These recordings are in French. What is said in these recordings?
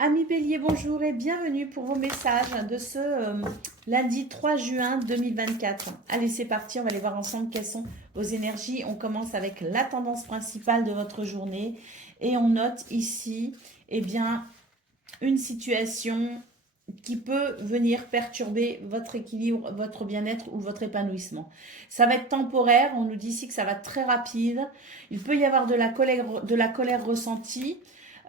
Amis Bélier, bonjour et bienvenue pour vos messages de ce lundi 3 juin 2024. Allez, c'est parti, on va aller voir ensemble quelles sont vos énergies. On commence avec la tendance principale de votre journée et on note ici, eh bien, une situation qui peut venir perturber votre équilibre, votre bien-être ou votre épanouissement. Ça va être temporaire, on nous dit ici que ça va être très rapide. Il peut y avoir de la colère ressentie.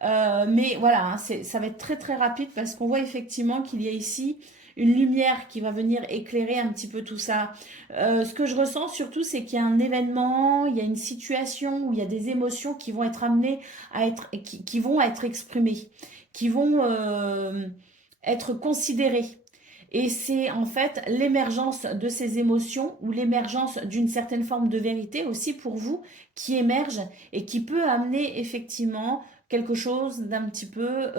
Mais voilà, hein, ça va être très très rapide parce qu'on voit effectivement qu'il y a ici une lumière qui va venir éclairer un petit peu tout ça. Ce que je ressens surtout, c'est qu'il y a un événement, il y a une situation où il y a des émotions qui vont être amenées à être, qui vont être exprimées, qui vont être considérées. Et c'est en fait l'émergence de ces émotions ou l'émergence d'une certaine forme de vérité aussi pour vous qui émerge et qui peut amener effectivement quelque chose d'un petit peu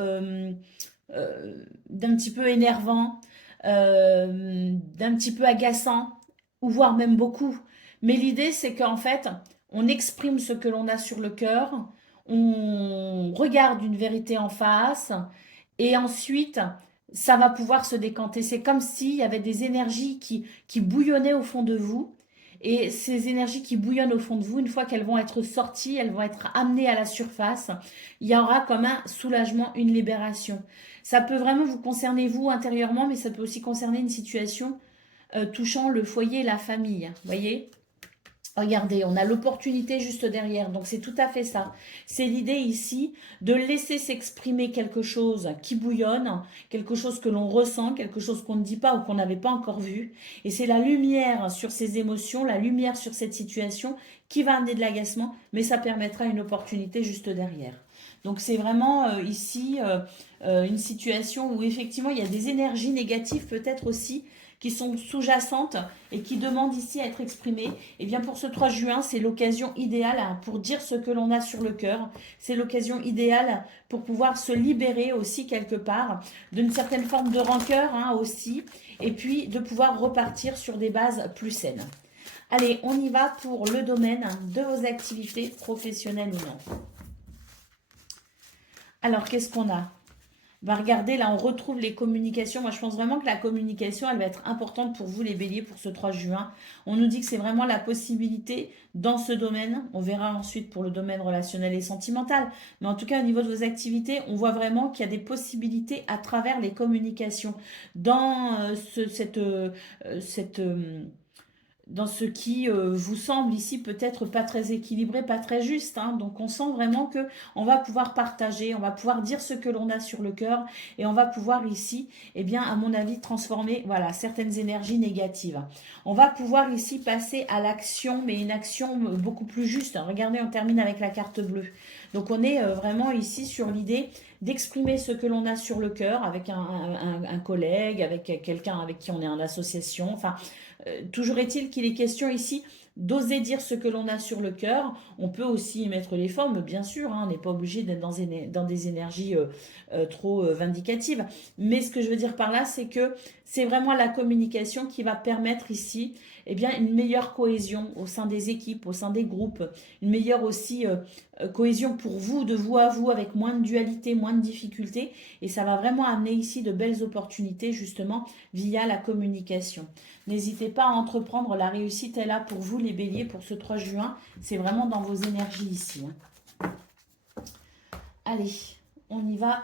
énervant, d'un petit peu agaçant, ou voire même beaucoup. Mais l'idée, c'est qu'en fait, on exprime ce que l'on a sur le cœur, on regarde une vérité en face, et ensuite, ça va pouvoir se décanter. C'est comme s'il y avait des énergies qui bouillonnaient au fond de vous. Et ces énergies qui bouillonnent au fond de vous, une fois qu'elles vont être sorties, elles vont être amenées à la surface, il y aura comme un soulagement, une libération. Ça peut vraiment vous concerner vous intérieurement, mais ça peut aussi concerner une situation touchant le foyer et la famille. Vous voyez? Regardez, on a l'opportunité juste derrière, donc c'est tout à fait ça. C'est l'idée ici de laisser s'exprimer quelque chose qui bouillonne, quelque chose que l'on ressent, quelque chose qu'on ne dit pas ou qu'on n'avait pas encore vu. Et c'est la lumière sur ces émotions, la lumière sur cette situation qui va amener de l'agacement, mais ça permettra une opportunité juste derrière. Donc c'est vraiment ici une situation où effectivement il y a des énergies négatives peut-être aussi qui sont sous-jacentes et qui demandent ici à être exprimées. Et bien pour ce 3 juin, c'est l'occasion idéale pour dire ce que l'on a sur le cœur. C'est l'occasion idéale pour pouvoir se libérer aussi quelque part d'une certaine forme de rancœur aussi, et puis de pouvoir repartir sur des bases plus saines. Allez, on y va pour le domaine de vos activités professionnelles ou non. Alors, qu'est-ce qu'on a? On va regarder, là on retrouve les communications. Moi je pense vraiment que la communication elle va être importante pour vous les béliers pour ce 3 juin. On nous dit que c'est vraiment la possibilité dans ce domaine. On verra ensuite pour le domaine relationnel et sentimental. Mais en tout cas au niveau de vos activités, on voit vraiment qu'il y a des possibilités à travers les communications. Dans dans ce qui vous semble ici peut-être pas très équilibré, pas très juste. Donc on sent vraiment que on va pouvoir partager, on va pouvoir dire ce que l'on a sur le cœur et on va pouvoir ici, eh bien à mon avis, transformer voilà certaines énergies négatives. On va pouvoir ici passer à l'action, mais une action beaucoup plus juste. Regardez, on termine avec la carte bleue. Donc on est vraiment ici sur l'idée d'exprimer ce que l'on a sur le cœur avec un collègue, avec quelqu'un avec qui on est en association, enfin toujours est-il qu'il est question ici d'oser dire ce que l'on a sur le cœur. On peut aussi y mettre les formes, bien sûr, on n'est pas obligé d'être dans des énergies trop vindicatives. Mais ce que je veux dire par là, c'est que c'est vraiment la communication qui va permettre ici eh bien, une meilleure cohésion au sein des équipes, au sein des groupes, une meilleure aussi cohésion pour vous, de vous à vous, avec moins de dualité, moins de difficultés. Et ça va vraiment amener ici de belles opportunités, justement, via la communication. N'hésitez pas à entreprendre, la réussite est là pour vous les béliers pour ce 3 juin. C'est vraiment dans vos énergies ici. Allez, on y va.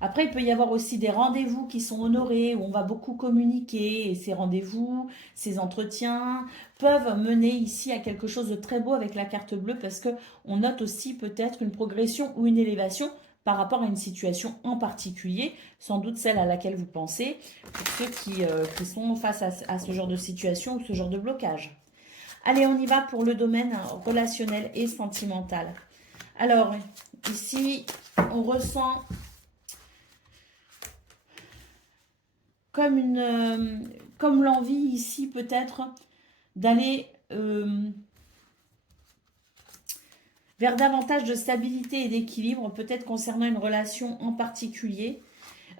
Après, il peut y avoir aussi des rendez-vous qui sont honorés, où on va beaucoup communiquer, et ces rendez-vous, ces entretiens peuvent mener ici à quelque chose de très beau avec la carte bleue, parce que on note aussi peut-être une progression ou une élévation par rapport à une situation en particulier, sans doute celle à laquelle vous pensez, pour ceux qui sont face à ce genre de situation ou ce genre de blocage. Allez, on y va pour le domaine relationnel et sentimental. Alors, ici, on ressent comme l'envie ici peut-être d'aller vers davantage de stabilité et d'équilibre, peut-être concernant une relation en particulier.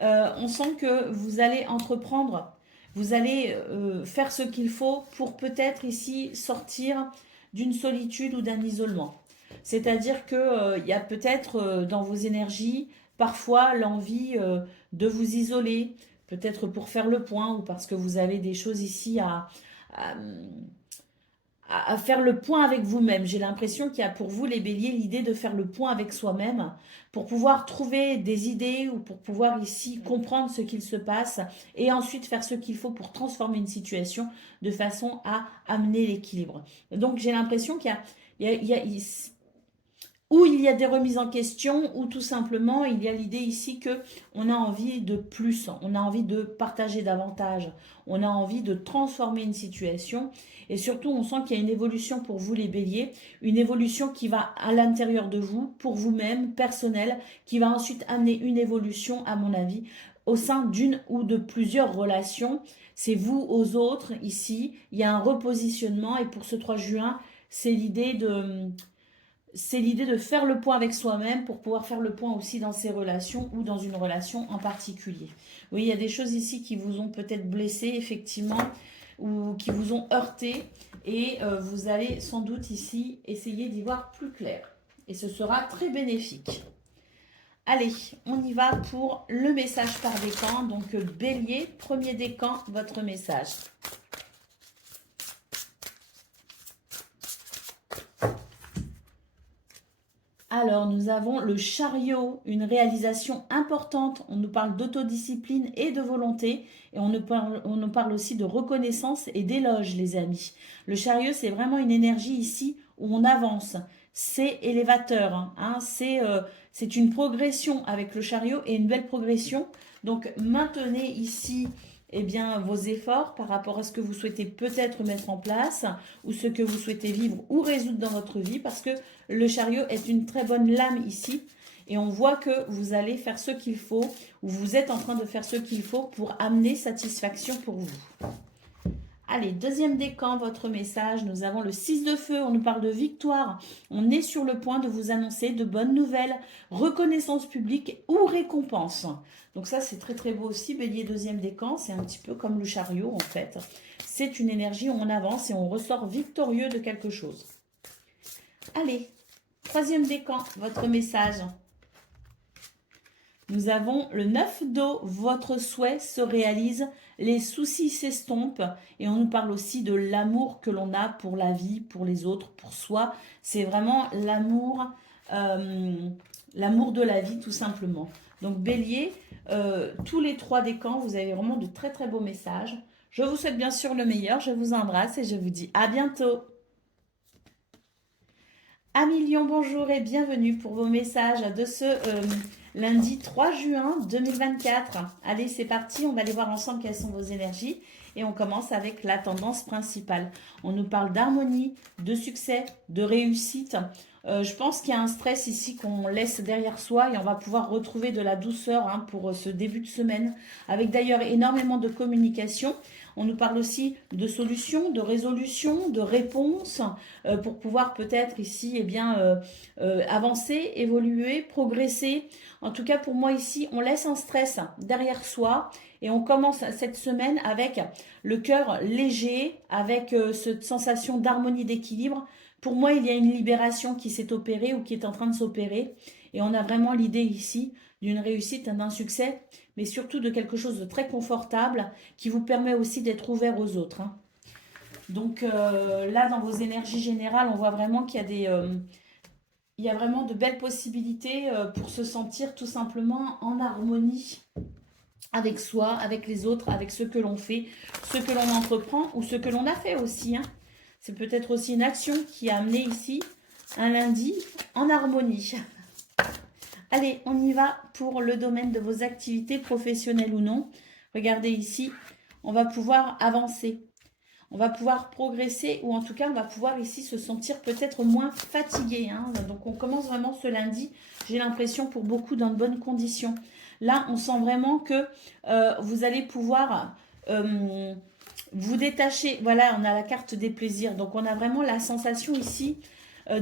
On sent que vous allez entreprendre, vous allez faire ce qu'il faut pour peut-être ici sortir d'une solitude ou d'un isolement. C'est-à-dire que il y a peut-être dans vos énergies parfois l'envie de vous isoler, peut-être pour faire le point ou parce que vous avez des choses ici à, à faire le point avec vous-même. J'ai l'impression qu'il y a pour vous, les béliers, l'idée de faire le point avec soi-même pour pouvoir trouver des idées ou pour pouvoir ici comprendre ce qu'il se passe et ensuite faire ce qu'il faut pour transformer une situation de façon à amener l'équilibre. Donc j'ai l'impression qu'il y a, ou il y a des remises en question, ou tout simplement il y a l'idée ici que on a envie de plus, on a envie de partager davantage, on a envie de transformer une situation, et surtout on sent qu'il y a une évolution pour vous les béliers, une évolution qui va à l'intérieur de vous, pour vous-même, personnelle, qui va ensuite amener une évolution, à mon avis, au sein d'une ou de plusieurs relations. C'est vous aux autres ici, il y a un repositionnement, et pour ce 3 juin, c'est l'idée de faire le point avec soi-même pour pouvoir faire le point aussi dans ses relations ou dans une relation en particulier. Oui, il y a des choses ici qui vous ont peut-être blessé, effectivement, ou qui vous ont heurté, et vous allez sans doute ici essayer d'y voir plus clair. Et ce sera très bénéfique. Allez, on y va pour le message par décan. Donc, bélier, premier décan, votre message. Alors, nous avons le chariot, une réalisation importante. On nous parle d'autodiscipline et de volonté. Et on nous parle aussi de reconnaissance et d'éloge, les amis. Le chariot, c'est vraiment une énergie ici où on avance. C'est élévateur, hein. C'est une progression avec le chariot et une belle progression. Donc, maintenez ici eh bien, vos efforts par rapport à ce que vous souhaitez peut-être mettre en place ou ce que vous souhaitez vivre ou résoudre dans votre vie, parce que le chariot est une très bonne lame ici, et on voit que vous allez faire ce qu'il faut, ou vous êtes en train de faire ce qu'il faut pour amener satisfaction pour vous. Allez, deuxième décan, votre message. Nous avons le 6 de feu, on nous parle de victoire. On est sur le point de vous annoncer de bonnes nouvelles, reconnaissance publique ou récompense. Donc ça, c'est très très beau aussi. Bélier, deuxième décan, c'est un petit peu comme le chariot en fait. C'est une énergie où on avance et on ressort victorieux de quelque chose. Allez, troisième décan, votre message. Nous avons le 9 d'eau, votre souhait se réalise, les soucis s'estompent, et on nous parle aussi de l'amour que l'on a pour la vie, pour les autres, pour soi. C'est vraiment l'amour de la vie tout simplement. Donc bélier, tous les 3 décans, vous avez vraiment de très très beaux messages. Je vous souhaite bien sûr le meilleur, je vous embrasse et je vous dis à bientôt. Amis Lion, bonjour et bienvenue pour vos messages de ce lundi 3 juin 2024. Allez, c'est parti, on va aller voir ensemble quelles sont vos énergies. Et on commence avec la tendance principale. On nous parle d'harmonie, de succès, de réussite. Je pense qu'il y a un stress ici qu'on laisse derrière soi et on va pouvoir retrouver de la douceur pour ce début de semaine. Avec d'ailleurs énormément de communication. On nous parle aussi de solutions, de résolutions, de réponses pour pouvoir peut-être ici avancer, évoluer, progresser. En tout cas, pour moi ici, on laisse un stress derrière soi et on commence cette semaine avec le cœur léger, avec cette sensation d'harmonie, d'équilibre. Pour moi, il y a une libération qui s'est opérée ou qui est en train de s'opérer et on a vraiment l'idée ici d'une réussite, d'un succès, mais surtout de quelque chose de très confortable qui vous permet aussi d'être ouvert aux autres. Donc là, dans vos énergies générales, on voit vraiment qu'il y a vraiment de belles possibilités pour se sentir tout simplement en harmonie avec soi, avec les autres, avec ce que l'on fait, ce que l'on entreprend ou ce que l'on a fait aussi. C'est peut-être aussi une action qui a amené ici un lundi en harmonie. Allez, on y va pour le domaine de vos activités professionnelles ou non. Regardez ici, on va pouvoir avancer. On va pouvoir progresser ou en tout cas, on va pouvoir ici se sentir peut-être moins fatigué. Donc, on commence vraiment ce lundi, j'ai l'impression, pour beaucoup dans de bonnes conditions. Là, on sent vraiment que vous allez pouvoir vous détacher. Voilà, on a la carte des plaisirs. Donc, on a vraiment la sensation ici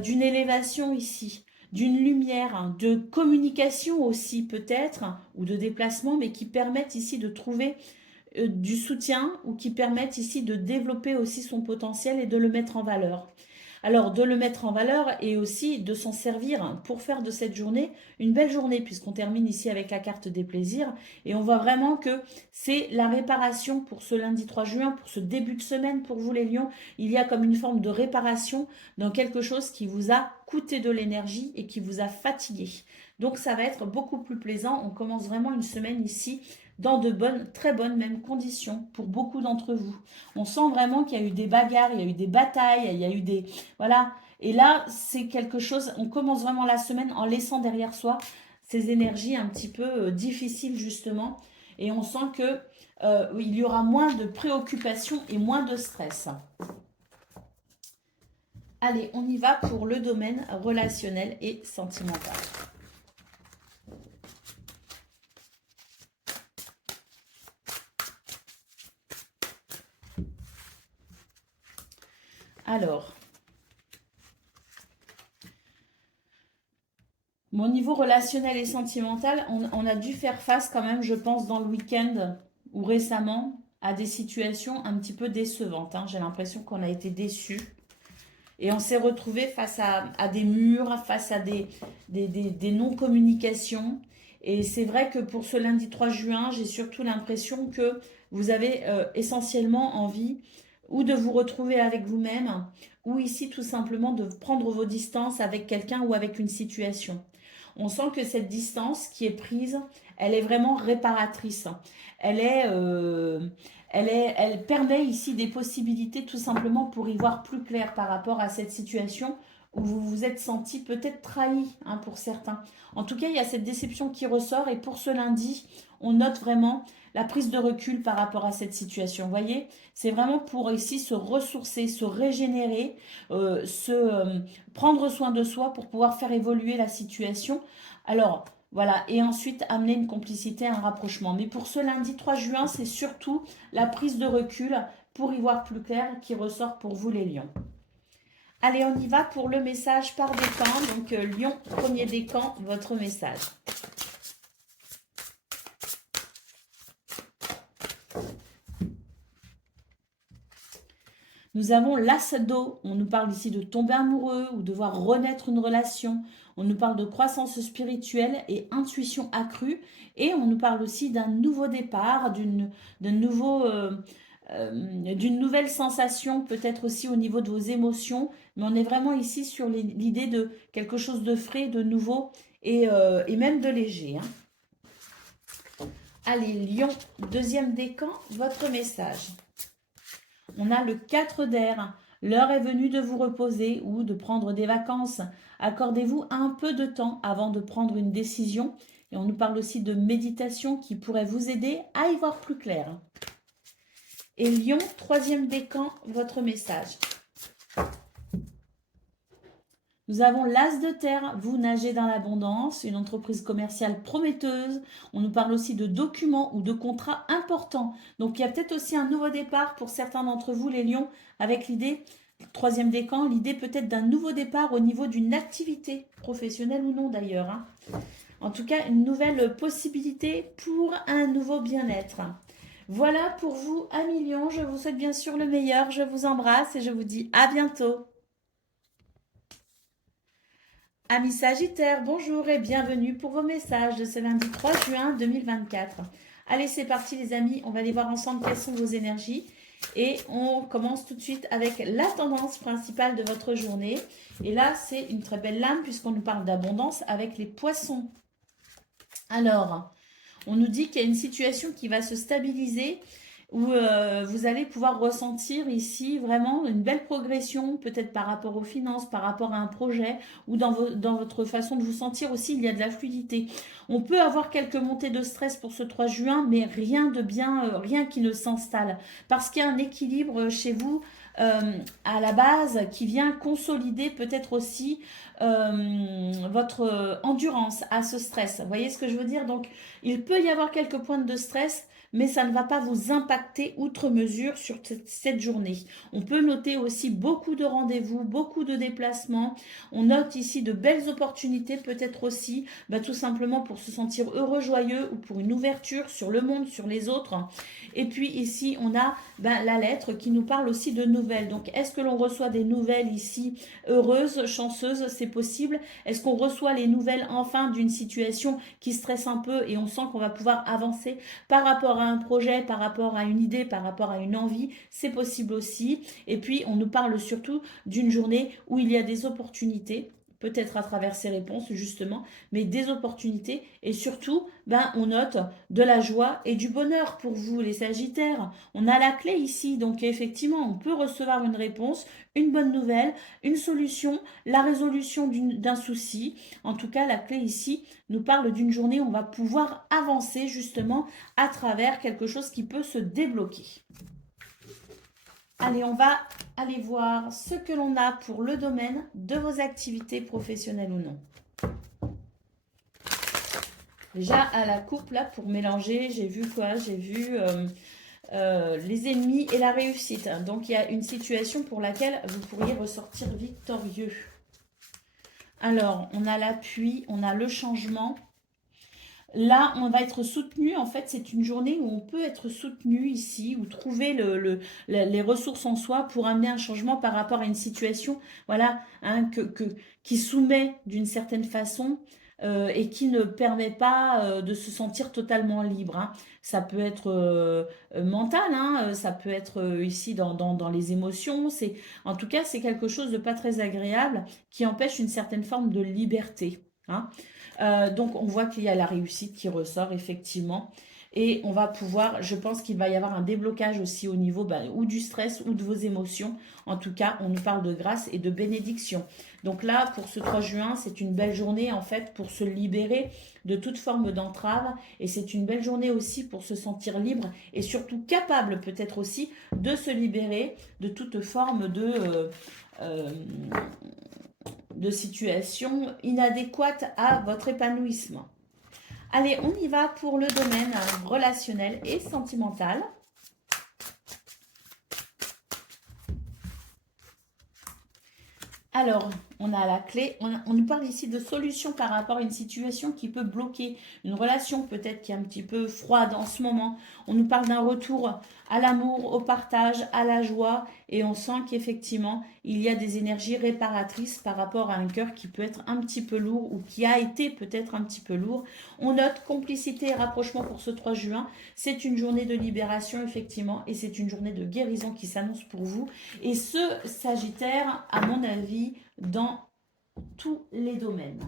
d'une élévation ici, d'une lumière, de communication aussi peut-être, ou de déplacement, mais qui permettent ici de trouver du soutien ou qui permettent ici de développer aussi son potentiel et de le mettre en valeur. Alors, de le mettre en valeur et aussi de s'en servir pour faire de cette journée une belle journée, puisqu'on termine ici avec la carte des plaisirs. Et on voit vraiment que c'est la réparation pour ce lundi 3 juin, pour ce début de semaine pour vous les lions. Il y a comme une forme de réparation dans quelque chose qui vous a coûté de l'énergie et qui vous a fatigué. Donc ça va être beaucoup plus plaisant. On commence vraiment une semaine ici dans de bonnes, très bonnes même conditions pour beaucoup d'entre vous. On sent vraiment qu'il y a eu des bagarres, il y a eu des batailles, il y a eu des... Voilà. Et là, c'est quelque chose, on commence vraiment la semaine en laissant derrière soi ces énergies un petit peu difficiles justement. Et on sent que il y aura moins de préoccupations et moins de stress. Allez, on y va pour le domaine relationnel et sentimental. Alors, mon niveau relationnel et sentimental, on a dû faire face quand même, je pense, dans le week-end ou récemment, à des situations un petit peu décevantes. Hein. J'ai l'impression qu'on a été déçus. Et on s'est retrouvé face à des murs, face à des non-communications. Et c'est vrai que pour ce lundi 3 juin, j'ai surtout l'impression que vous avez essentiellement envie ou de vous retrouver avec vous-même, ou ici tout simplement de prendre vos distances avec quelqu'un ou avec une situation. On sent que cette distance qui est prise, elle est vraiment réparatrice. Elle est, elle permet ici des possibilités tout simplement pour y voir plus clair par rapport à cette situation où vous vous êtes senti peut-être trahi hein, pour certains. En tout cas, il y a cette déception qui ressort et pour ce lundi, on note vraiment la prise de recul par rapport à cette situation. Vous voyez, c'est vraiment pour ici se ressourcer, se régénérer, prendre soin de soi pour pouvoir faire évoluer la situation. Alors, voilà, et ensuite amener une complicité, un rapprochement. Mais pour ce lundi 3 juin, c'est surtout la prise de recul pour y voir plus clair qui ressort pour vous les lions. Allez, on y va pour le message par décan. Donc, lion, premier décan, votre message. Nous avons l'as d'eau. On nous parle ici de tomber amoureux ou de voir renaître une relation. On nous parle de croissance spirituelle et intuition accrue. Et on nous parle aussi d'un nouveau départ, d'une nouvelle sensation, peut-être aussi au niveau de vos émotions. Mais on est vraiment ici sur l'idée de quelque chose de frais, de nouveau et même de léger. Hein. Allez, lion, deuxième décan, votre message. On a le 4 d'air. L'heure est venue de vous reposer ou de prendre des vacances. Accordez-vous un peu de temps avant de prendre une décision. Et on nous parle aussi de méditation qui pourrait vous aider à y voir plus clair. Et lion, troisième décan, votre message. Nous avons l'as de terre, vous nagez dans l'abondance, une entreprise commerciale prometteuse. On nous parle aussi de documents ou de contrats importants. Donc il y a peut-être aussi un nouveau départ pour certains d'entre vous, les lions, avec l'idée, troisième décan, l'idée peut-être d'un nouveau départ au niveau d'une activité, professionnelle ou non d'ailleurs. Hein. En tout cas, une nouvelle possibilité pour un nouveau bien-être. Voilà pour vous, amis lions. Je vous souhaite bien sûr le meilleur. Je vous embrasse et je vous dis à bientôt. Amis Sagittaires, bonjour et bienvenue pour vos messages de ce lundi 3 juin 2024. Allez, c'est parti les amis, on va aller voir ensemble quelles sont vos énergies. Et on commence tout de suite avec la tendance principale de votre journée. Et là, c'est une très belle lame puisqu'on nous parle d'abondance avec les poissons. Alors, on nous dit qu'il y a une situation qui va se stabiliser où vous allez pouvoir ressentir ici vraiment une belle progression, peut-être par rapport aux finances, par rapport à un projet, ou dans votre façon de vous sentir aussi, il y a de la fluidité. On peut avoir quelques montées de stress pour ce 3 juin, mais rien de bien, rien qui ne s'installe, parce qu'il y a un équilibre chez vous à la base qui vient consolider peut-être aussi votre endurance à ce stress. Vous voyez ce que je veux dire? Donc, il peut y avoir quelques points de stress, mais ça ne va pas vous impacter outre mesure sur cette journée. On peut noter aussi beaucoup de rendez-vous, beaucoup de déplacements. On note ici de belles opportunités, peut-être aussi tout simplement pour se sentir heureux, joyeux ou pour une ouverture sur le monde, sur les autres. Et puis ici, on a la lettre qui nous parle aussi de nouvelles. Donc, est-ce que l'on reçoit des nouvelles ici heureuses, chanceuses? C'est possible. Est-ce qu'on reçoit les nouvelles enfin d'une situation qui stresse un peu et on sent qu'on va pouvoir avancer par rapport à un projet, par rapport à une idée, par rapport à une envie? C'est possible aussi. Et puis, on nous parle surtout d'une journée où il y a des opportunités, peut-être à travers ces réponses justement, mais des opportunités et surtout, ben, on note de la joie et du bonheur pour vous les Sagittaires. On a la clé ici, donc effectivement, on peut recevoir une réponse, une bonne nouvelle, une solution, la résolution d'un souci. En tout cas, la clé ici nous parle d'une journée où on va pouvoir avancer justement à travers quelque chose qui peut se débloquer. Allez, on va aller voir ce que l'on a pour le domaine de vos activités professionnelles ou non. Déjà, à la coupe, là, pour mélanger, j'ai vu quoi? J'ai vu les ennemis et la réussite. Donc, il y a une situation pour laquelle vous pourriez ressortir victorieux. Alors, on a l'appui, on a le changement. Là, on va être soutenu. En fait, c'est une journée où on peut être soutenu ici, ou trouver les ressources en soi pour amener un changement par rapport à une situation, voilà, hein, qui soumet d'une certaine façon et qui ne permet pas de se sentir totalement libre, hein. Ça peut être mental, hein, ça peut être ici dans les émotions. En tout cas, c'est quelque chose de pas très agréable qui empêche une certaine forme de liberté, hein. Donc, on voit qu'il y a la réussite qui ressort effectivement. Et on va pouvoir, je pense qu'il va y avoir un déblocage aussi au niveau ou du stress ou de vos émotions. En tout cas, on nous parle de grâce et de bénédiction. Donc là, pour ce 3 juin, c'est une belle journée en fait pour se libérer de toute forme d'entrave. Et c'est une belle journée aussi pour se sentir libre et surtout capable peut-être aussi de se libérer de toute forme euh, de situation inadéquate à votre épanouissement. Allez, on y va pour le domaine relationnel et sentimental. Alors, on a la clé, on nous parle ici de solutions par rapport à une situation qui peut bloquer une relation peut-être qui est un petit peu froide en ce moment. On nous parle d'un retour à l'amour, au partage, à la joie et on sent qu'effectivement, il y a des énergies réparatrices par rapport à un cœur qui peut être un petit peu lourd ou qui a été peut-être un petit peu lourd. On note complicité et rapprochement pour ce 3 juin. C'est une journée de libération effectivement et c'est une journée de guérison qui s'annonce pour vous. Et ce Sagittaire, à mon avis, dans tous les domaines.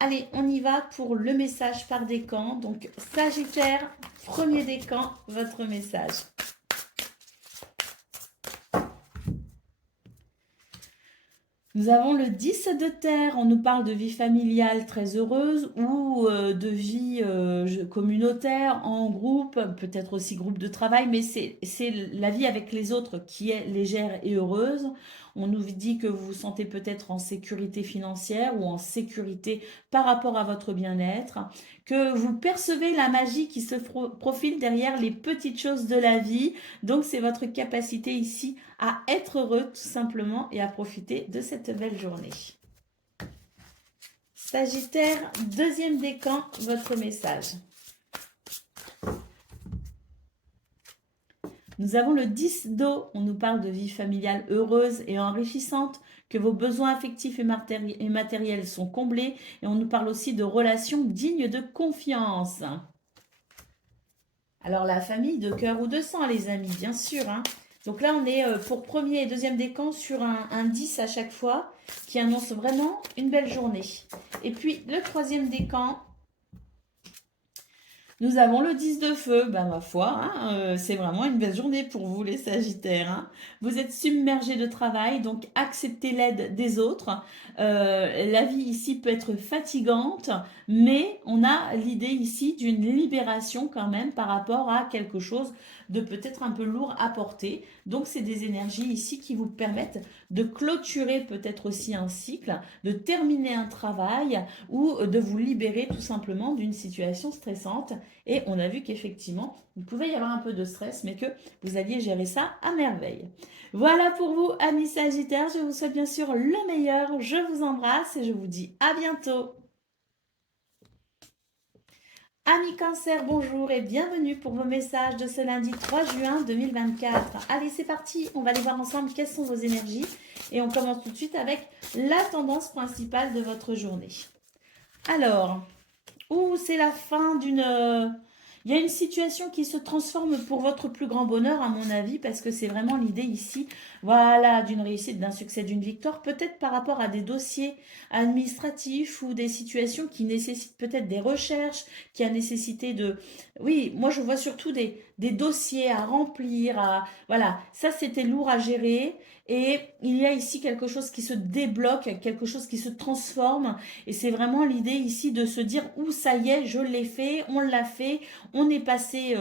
Allez, on y va pour le message par décan. Donc, Sagittaire, premier décan, votre message. Nous avons le 10 de terre, on nous parle de vie familiale très heureuse ou de vie communautaire, en groupe, peut-être aussi groupe de travail, mais c'est la vie avec les autres qui est légère et heureuse. On nous dit que vous vous sentez peut-être en sécurité financière ou en sécurité par rapport à votre bien-être, que vous percevez la magie qui se profile derrière les petites choses de la vie. Donc c'est votre capacité ici à être heureux tout simplement et à profiter de cette belle journée. Sagittaire, deuxième décan, votre message. Nous avons le 10 d'eau, on nous parle de vie familiale heureuse et enrichissante, que vos besoins affectifs et matériels sont comblés et on nous parle aussi de relations dignes de confiance. Alors la famille de cœur ou de sang les amis, bien sûr, hein. Donc là, on est pour premier et deuxième décan sur un 10 à chaque fois, qui annonce vraiment une belle journée. Et puis, le troisième décan, nous avons le 10 de feu. Ben, ma foi, hein, c'est vraiment une belle journée pour vous, les Sagittaires, hein. Vous êtes submergés de travail, donc acceptez l'aide des autres. La vie ici peut être fatigante, mais on a l'idée ici d'une libération quand même par rapport à quelque chose de peut-être un peu lourd à porter. Donc, c'est des énergies ici qui vous permettent de clôturer peut-être aussi un cycle, de terminer un travail ou de vous libérer tout simplement d'une situation stressante. Et on a vu qu'effectivement, il pouvait y avoir un peu de stress, mais que vous alliez gérer ça à merveille. Voilà pour vous, amis Sagittaires. Je vous souhaite bien sûr le meilleur. Je vous embrasse et je vous dis à bientôt. Amis Cancer, bonjour et bienvenue pour vos messages de ce lundi 3 juin 2024. Allez, c'est parti, on va aller voir ensemble quelles sont vos énergies et on commence tout de suite avec la tendance principale de votre journée. Alors, c'est la fin d'une... Il y a une situation qui se transforme pour votre plus grand bonheur, à mon avis, parce que c'est vraiment l'idée ici, voilà, d'une réussite, d'un succès, d'une victoire, peut-être par rapport à des dossiers administratifs ou des situations qui nécessitent peut-être des recherches, qui a nécessité de... Oui, moi je vois surtout des dossiers à remplir, voilà, ça c'était lourd à gérer, et il y a ici quelque chose qui se débloque, quelque chose qui se transforme, et c'est vraiment l'idée ici de se dire, ça y est, je l'ai fait, on l'a fait, on est passé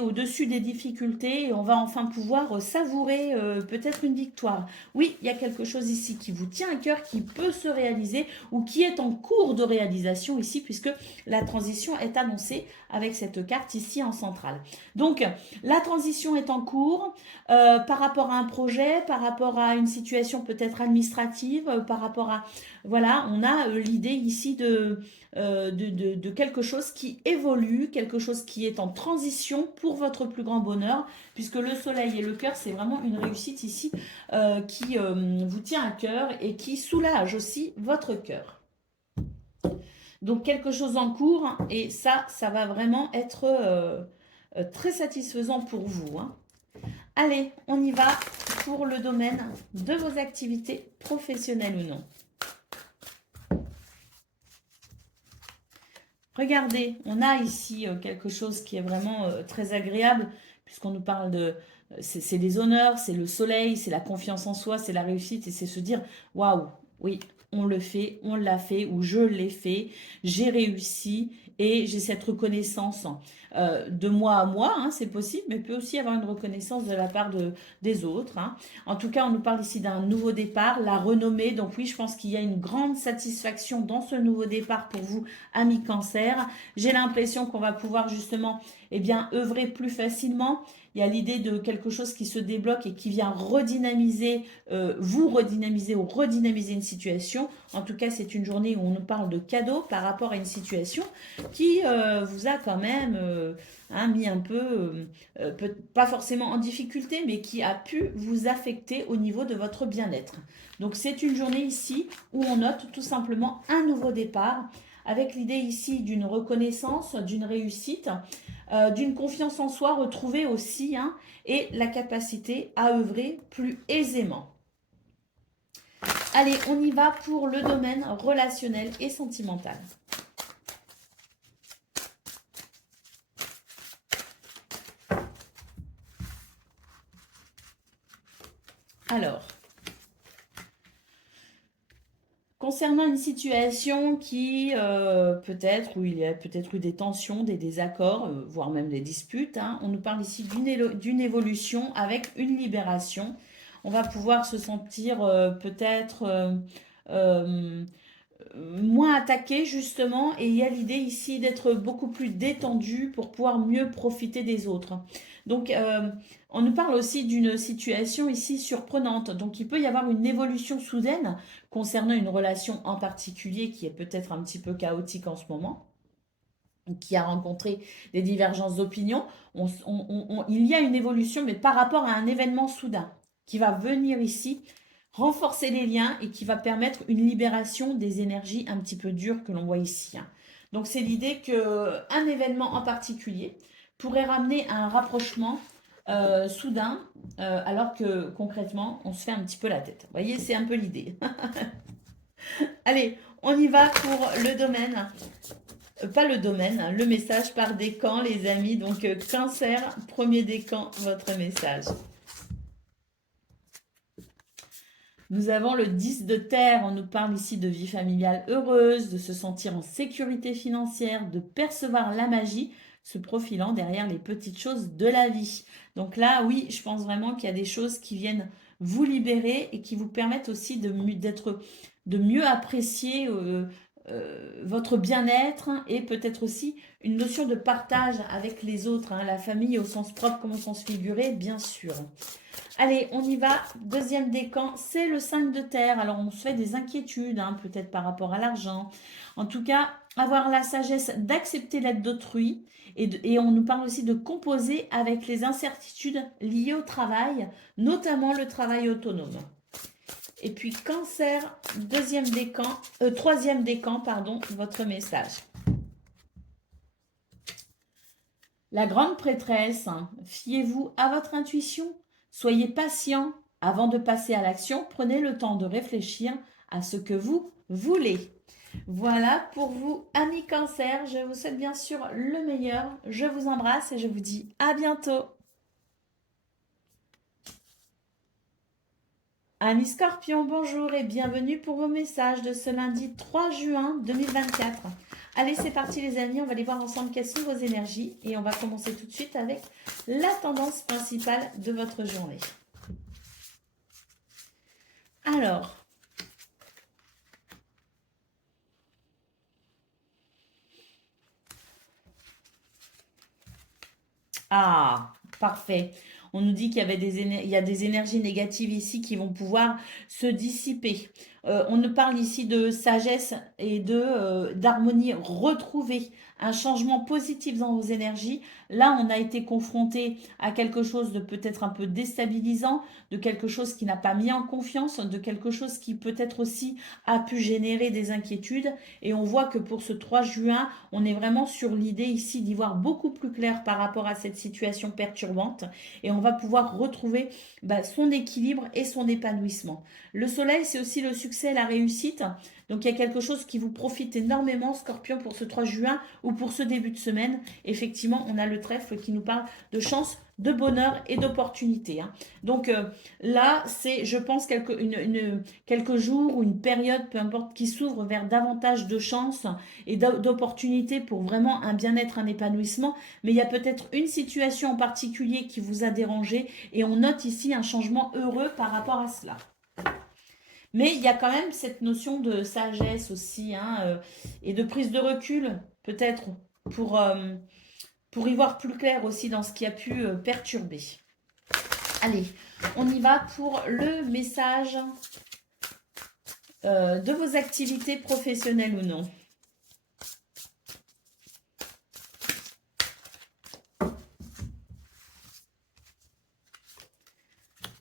au-dessus des difficultés et on va enfin pouvoir savourer peut-être une victoire. Oui, il y a quelque chose ici qui vous tient à cœur, qui peut se réaliser ou qui est en cours de réalisation ici, puisque la transition est annoncée avec cette carte ici en centrale. Donc, la transition est en cours par rapport à un projet, par rapport à une situation peut-être administrative, par rapport à... Voilà, on a l'idée ici de quelque chose qui évolue, quelque chose qui est en transition pour votre plus grand bonheur, puisque le soleil et le cœur, c'est vraiment une réussite ici qui vous tient à cœur et qui soulage aussi votre cœur. Donc quelque chose en cours, hein, et ça va vraiment être très satisfaisant pour vous. Hein. Allez, on y va pour le domaine de vos activités professionnelles ou non. Regardez, on a ici quelque chose qui est vraiment très agréable, puisqu'on nous parle de... C'est des honneurs, c'est le soleil, c'est la confiance en soi, c'est la réussite, et c'est se dire, waouh, oui, on le fait, on l'a fait, ou je l'ai fait, j'ai réussi, et j'ai cette reconnaissance de moi à moi, hein, c'est possible, mais peut aussi avoir une reconnaissance de la part des autres. Hein. En tout cas, on nous parle ici d'un nouveau départ, la renommée, donc oui, je pense qu'il y a une grande satisfaction dans ce nouveau départ pour vous, amis Cancer. J'ai l'impression qu'on va pouvoir justement œuvrer plus facilement. Il y a l'idée de quelque chose qui se débloque et qui vient redynamiser, vous redynamiser ou redynamiser une situation. En tout cas, c'est une journée où on nous parle de cadeaux par rapport à une situation qui vous a quand même mis un peu, pas forcément en difficulté, mais qui a pu vous affecter au niveau de votre bien-être. Donc c'est une journée ici où on note tout simplement un nouveau départ, avec l'idée ici d'une reconnaissance, d'une réussite, d'une confiance en soi retrouvée aussi, hein, et la capacité à œuvrer plus aisément. Allez, on y va pour le domaine relationnel et sentimental. Alors, concernant une situation qui peut-être, où il y a peut-être eu des tensions, des désaccords, voire même des disputes, hein, on nous parle ici d'une évolution avec une libération. On va pouvoir se sentir peut-être moins attaqué justement, et il y a l'idée ici d'être beaucoup plus détendu pour pouvoir mieux profiter des autres. Donc on nous parle aussi d'une situation ici surprenante, donc il peut y avoir une évolution soudaine concernant une relation en particulier qui est peut-être un petit peu chaotique en ce moment, qui a rencontré des divergences d'opinion. Il y a une évolution, mais par rapport à un événement soudain qui va venir ici renforcer les liens et qui va permettre une libération des énergies un petit peu dures que l'on voit ici. Hein. Donc c'est l'idée qu'un événement en particulier pourrait ramener à un rapprochement soudain, alors que concrètement, on se fait un petit peu la tête. Vous voyez, c'est un peu l'idée. Allez, on y va pour le domaine. Pas le domaine, le message par décan, les amis. Donc, Cancer, premier décan, votre message. Nous avons le 10 de terre, on nous parle ici de vie familiale heureuse, de se sentir en sécurité financière, de percevoir la magie se profilant derrière les petites choses de la vie. Donc là, oui, je pense vraiment qu'il y a des choses qui viennent vous libérer et qui vous permettent aussi de mieux apprécier votre bien-être, et peut-être aussi une notion de partage avec les autres, hein, la famille au sens propre comme au sens figuré, bien sûr. Allez, on y va. Deuxième décan, c'est le 5 de terre. Alors, on se fait des inquiétudes, hein, peut-être par rapport à l'argent. En tout cas, avoir la sagesse d'accepter l'aide d'autrui et on nous parle aussi de composer avec les incertitudes liées au travail, notamment le travail autonome. Et puis Cancer, troisième décan, pardon, votre message. La grande prêtresse, fiez-vous à votre intuition, soyez patient. Avant de passer à l'action, prenez le temps de réfléchir à ce que vous voulez. Voilà pour vous, amis Cancer. Je vous souhaite bien sûr le meilleur. Je vous embrasse et je vous dis à bientôt. Amis Scorpion, bonjour et bienvenue pour vos messages de ce lundi 3 juin 2024. Allez, c'est parti les amis, on va aller voir ensemble quelles sont vos énergies et on va commencer tout de suite avec la tendance principale de votre journée. Alors, parfait. On nous dit qu'il y avait il y a des énergies négatives ici qui vont pouvoir se dissiper. On nous parle ici de sagesse et d'harmonie retrouvée, un changement positif dans vos énergies. Là, on a été confronté à quelque chose de peut-être un peu déstabilisant, de quelque chose qui n'a pas mis en confiance, de quelque chose qui peut-être aussi a pu générer des inquiétudes. Et on voit que pour ce 3 juin, on est vraiment sur l'idée ici d'y voir beaucoup plus clair par rapport à cette situation perturbante et on va pouvoir retrouver son équilibre et son épanouissement. Le soleil, c'est aussi le succès, la réussite. Donc il y a quelque chose qui vous profite énormément, Scorpion, pour ce 3 juin ou pour ce début de semaine. Effectivement, on a le trèfle qui nous parle de chance, de bonheur et d'opportunité. Donc là, c'est, je pense, quelques jours ou une période, peu importe, qui s'ouvre vers davantage de chance et d'opportunités pour vraiment un bien-être, un épanouissement. Mais il y a peut-être une situation en particulier qui vous a dérangé et on note ici un changement heureux par rapport à cela. Mais il y a quand même cette notion de sagesse aussi et de prise de recul, peut-être, pour y voir plus clair aussi dans ce qui a pu perturber. Allez, on y va pour le message de vos activités professionnelles ou non.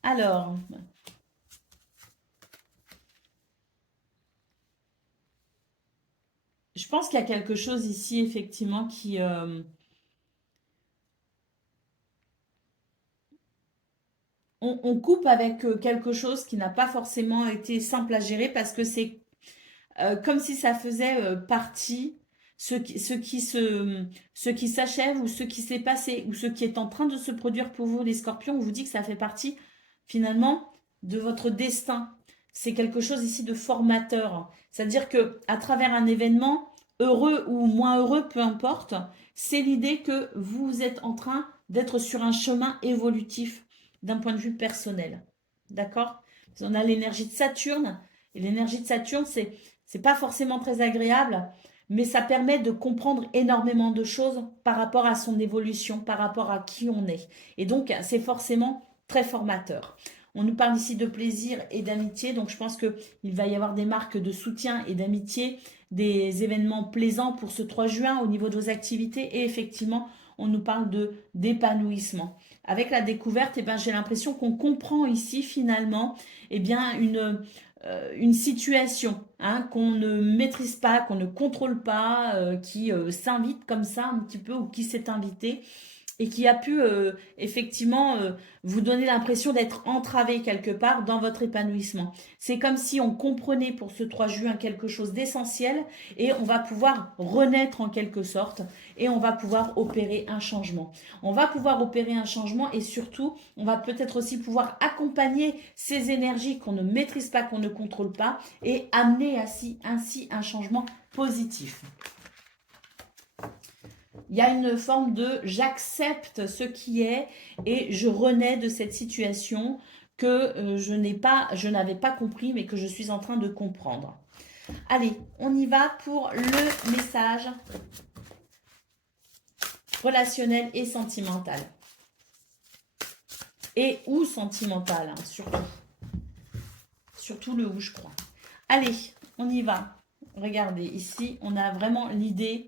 Alors, je pense qu'il y a quelque chose ici, effectivement, qui... on coupe avec quelque chose qui n'a pas forcément été simple à gérer parce que c'est comme si ça faisait partie, ce qui s'achève ou ce qui s'est passé ou ce qui est en train de se produire pour vous, les scorpions, on vous dit que ça fait partie finalement de votre destin. C'est quelque chose ici de formateur. C'est-à-dire que à travers un événement, heureux ou moins heureux, peu importe, c'est l'idée que vous êtes en train d'être sur un chemin évolutif d'un point de vue personnel. D'accord? On a l'énergie de Saturne. Et l'énergie de Saturne, c'est pas forcément très agréable, mais ça permet de comprendre énormément de choses par rapport à son évolution, par rapport à qui on est. Et donc, c'est forcément très formateur. On nous parle ici de plaisir et d'amitié, donc je pense qu'il va y avoir des marques de soutien et d'amitié, des événements plaisants pour ce 3 juin au niveau de vos activités et effectivement, on nous parle d'épanouissement. Avec la découverte, j'ai l'impression qu'on comprend ici finalement une situation qu'on ne maîtrise pas, qu'on ne contrôle pas, qui s'invite comme ça un petit peu ou qui s'est invité et qui a pu effectivement vous donner l'impression d'être entravé quelque part dans votre épanouissement. C'est comme si on comprenait pour ce 3 juin quelque chose d'essentiel et on va pouvoir renaître en quelque sorte et on va pouvoir opérer un changement. On va pouvoir opérer un changement et surtout, on va peut-être aussi pouvoir accompagner ces énergies qu'on ne maîtrise pas, qu'on ne contrôle pas et amener ainsi un changement positif. Il y a une forme de j'accepte ce qui est et je renais de cette situation que je n'avais pas compris mais que je suis en train de comprendre. Allez, on y va pour le message relationnel et sentimental. Et ou sentimental, surtout. Surtout le ou, je crois. Allez, on y va. Regardez, ici, on a vraiment l'idée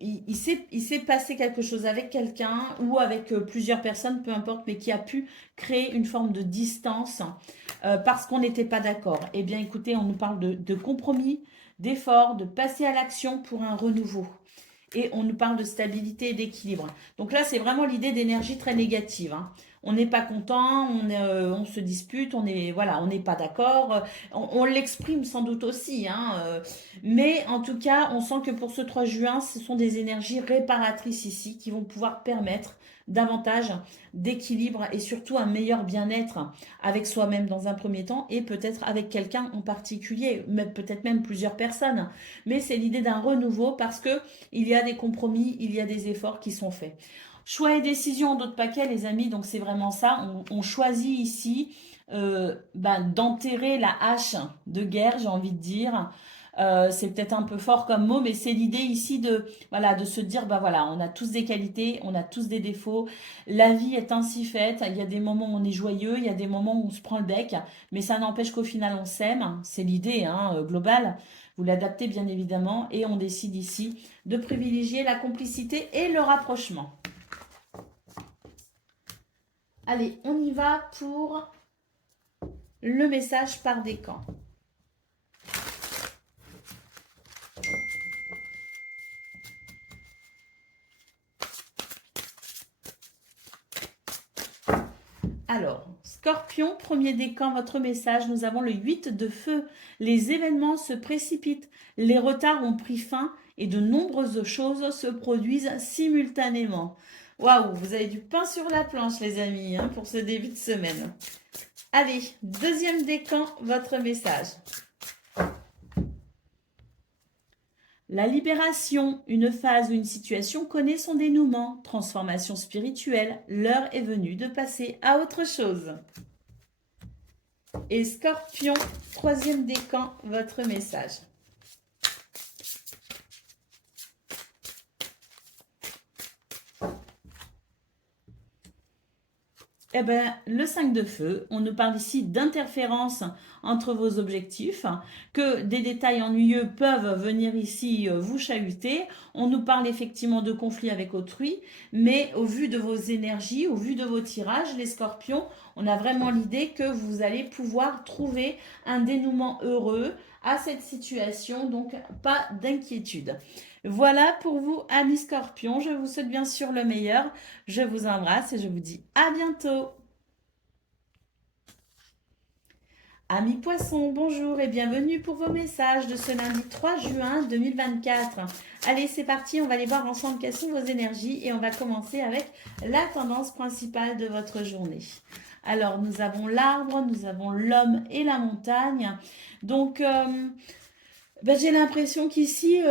il s'est passé quelque chose avec quelqu'un ou avec plusieurs personnes, peu importe, mais qui a pu créer une forme de distance parce qu'on n'était pas d'accord. Eh bien, écoutez, on nous parle de compromis, d'effort, de passer à l'action pour un renouveau. Et on nous parle de stabilité et d'équilibre. Donc là, c'est vraiment l'idée d'énergie très négative, hein. On n'est pas content, on se dispute, voilà, on n'est pas d'accord. On l'exprime sans doute aussi, hein, mais en tout cas, on sent que pour ce 3 juin, ce sont des énergies réparatrices ici qui vont pouvoir permettre davantage d'équilibre et surtout un meilleur bien-être avec soi-même dans un premier temps et peut-être avec quelqu'un en particulier, peut-être même plusieurs personnes. Mais c'est l'idée d'un renouveau parce que il y a des compromis, il y a des efforts qui sont faits. Choix et décision en d'autres paquets, les amis, donc c'est vraiment ça. On choisit ici d'enterrer la hache de guerre, j'ai envie de dire. C'est peut-être un peu fort comme mot, mais c'est l'idée ici de, voilà, de se dire, bah voilà, on a tous des qualités, on a tous des défauts. La vie est ainsi faite. Il y a des moments où on est joyeux, il y a des moments où on se prend le bec, mais ça n'empêche qu'au final on s'aime. C'est l'idée globale. Vous l'adaptez bien évidemment et on décide ici de privilégier la complicité et le rapprochement. Allez, on y va pour le message par décan. Alors, Scorpion, premier décan, votre message, nous avons le 8 de feu. Les événements se précipitent, les retards ont pris fin et de nombreuses choses se produisent simultanément. Waouh, vous avez du pain sur la planche, les amis, hein, pour ce début de semaine. Allez, deuxième décan, votre message. La libération, une phase ou une situation connaît son dénouement. Transformation spirituelle, l'heure est venue de passer à autre chose. Et Scorpion, troisième décan, votre message. Eh bien, le 5 de feu, on nous parle ici d'interférence entre vos objectifs, que des détails ennuyeux peuvent venir ici vous chahuter. On nous parle effectivement de conflits avec autrui, mais au vu de vos énergies, au vu de vos tirages, les scorpions, on a vraiment l'idée que vous allez pouvoir trouver un dénouement heureux à cette situation, donc pas d'inquiétude. Voilà pour vous, amis scorpions. Je vous souhaite bien sûr le meilleur. Je vous embrasse et je vous dis à bientôt. Amis poissons, bonjour et bienvenue pour vos messages de ce lundi 3 juin 2024. Allez, c'est parti, on va aller voir ensemble quelles sont vos énergies et on va commencer avec la tendance principale de votre journée. Alors, nous avons l'arbre, nous avons l'homme et la montagne. Donc, j'ai l'impression qu'ici,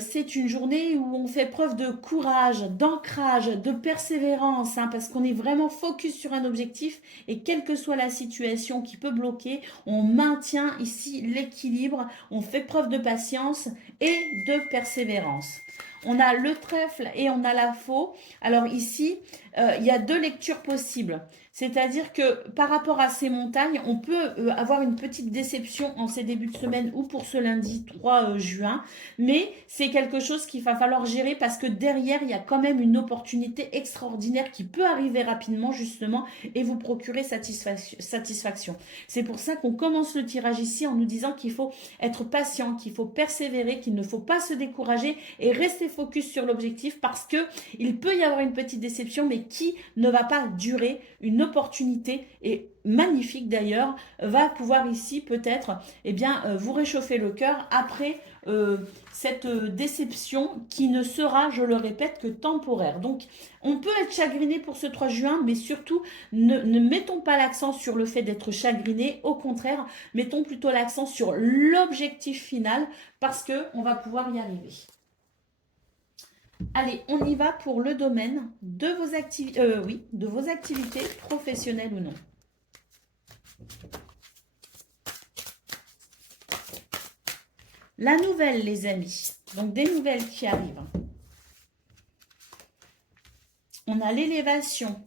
c'est une journée où on fait preuve de courage, d'ancrage, de persévérance, hein, parce qu'on est vraiment focus sur un objectif et quelle que soit la situation qui peut bloquer, on maintient ici l'équilibre, on fait preuve de patience et de persévérance. On a le trèfle et on a la faux. Alors ici, il y a deux lectures possibles. C'est-à-dire que par rapport à ces montagnes, on peut avoir une petite déception en ces débuts de semaine ou pour ce lundi 3 juin, mais c'est quelque chose qu'il va falloir gérer parce que derrière, il y a quand même une opportunité extraordinaire qui peut arriver rapidement justement et vous procurer satisfaction. C'est pour ça qu'on commence le tirage ici en nous disant qu'il faut être patient, qu'il faut persévérer, qu'il ne faut pas se décourager et rester focus sur l'objectif parce que il peut y avoir une petite déception mais qui ne va pas durer. Une opportunité et magnifique d'ailleurs va pouvoir ici peut-être vous réchauffer le cœur après cette déception qui ne sera, je le répète, que temporaire. Donc on peut être chagriné pour ce 3 juin, mais surtout ne mettons pas l'accent sur le fait d'être chagriné, au contraire, mettons plutôt l'accent sur l'objectif final parce qu'on va pouvoir y arriver. Allez, on y va pour le domaine de vos activités professionnelles ou non. La nouvelle, les amis. Donc, des nouvelles qui arrivent. On a l'élévation.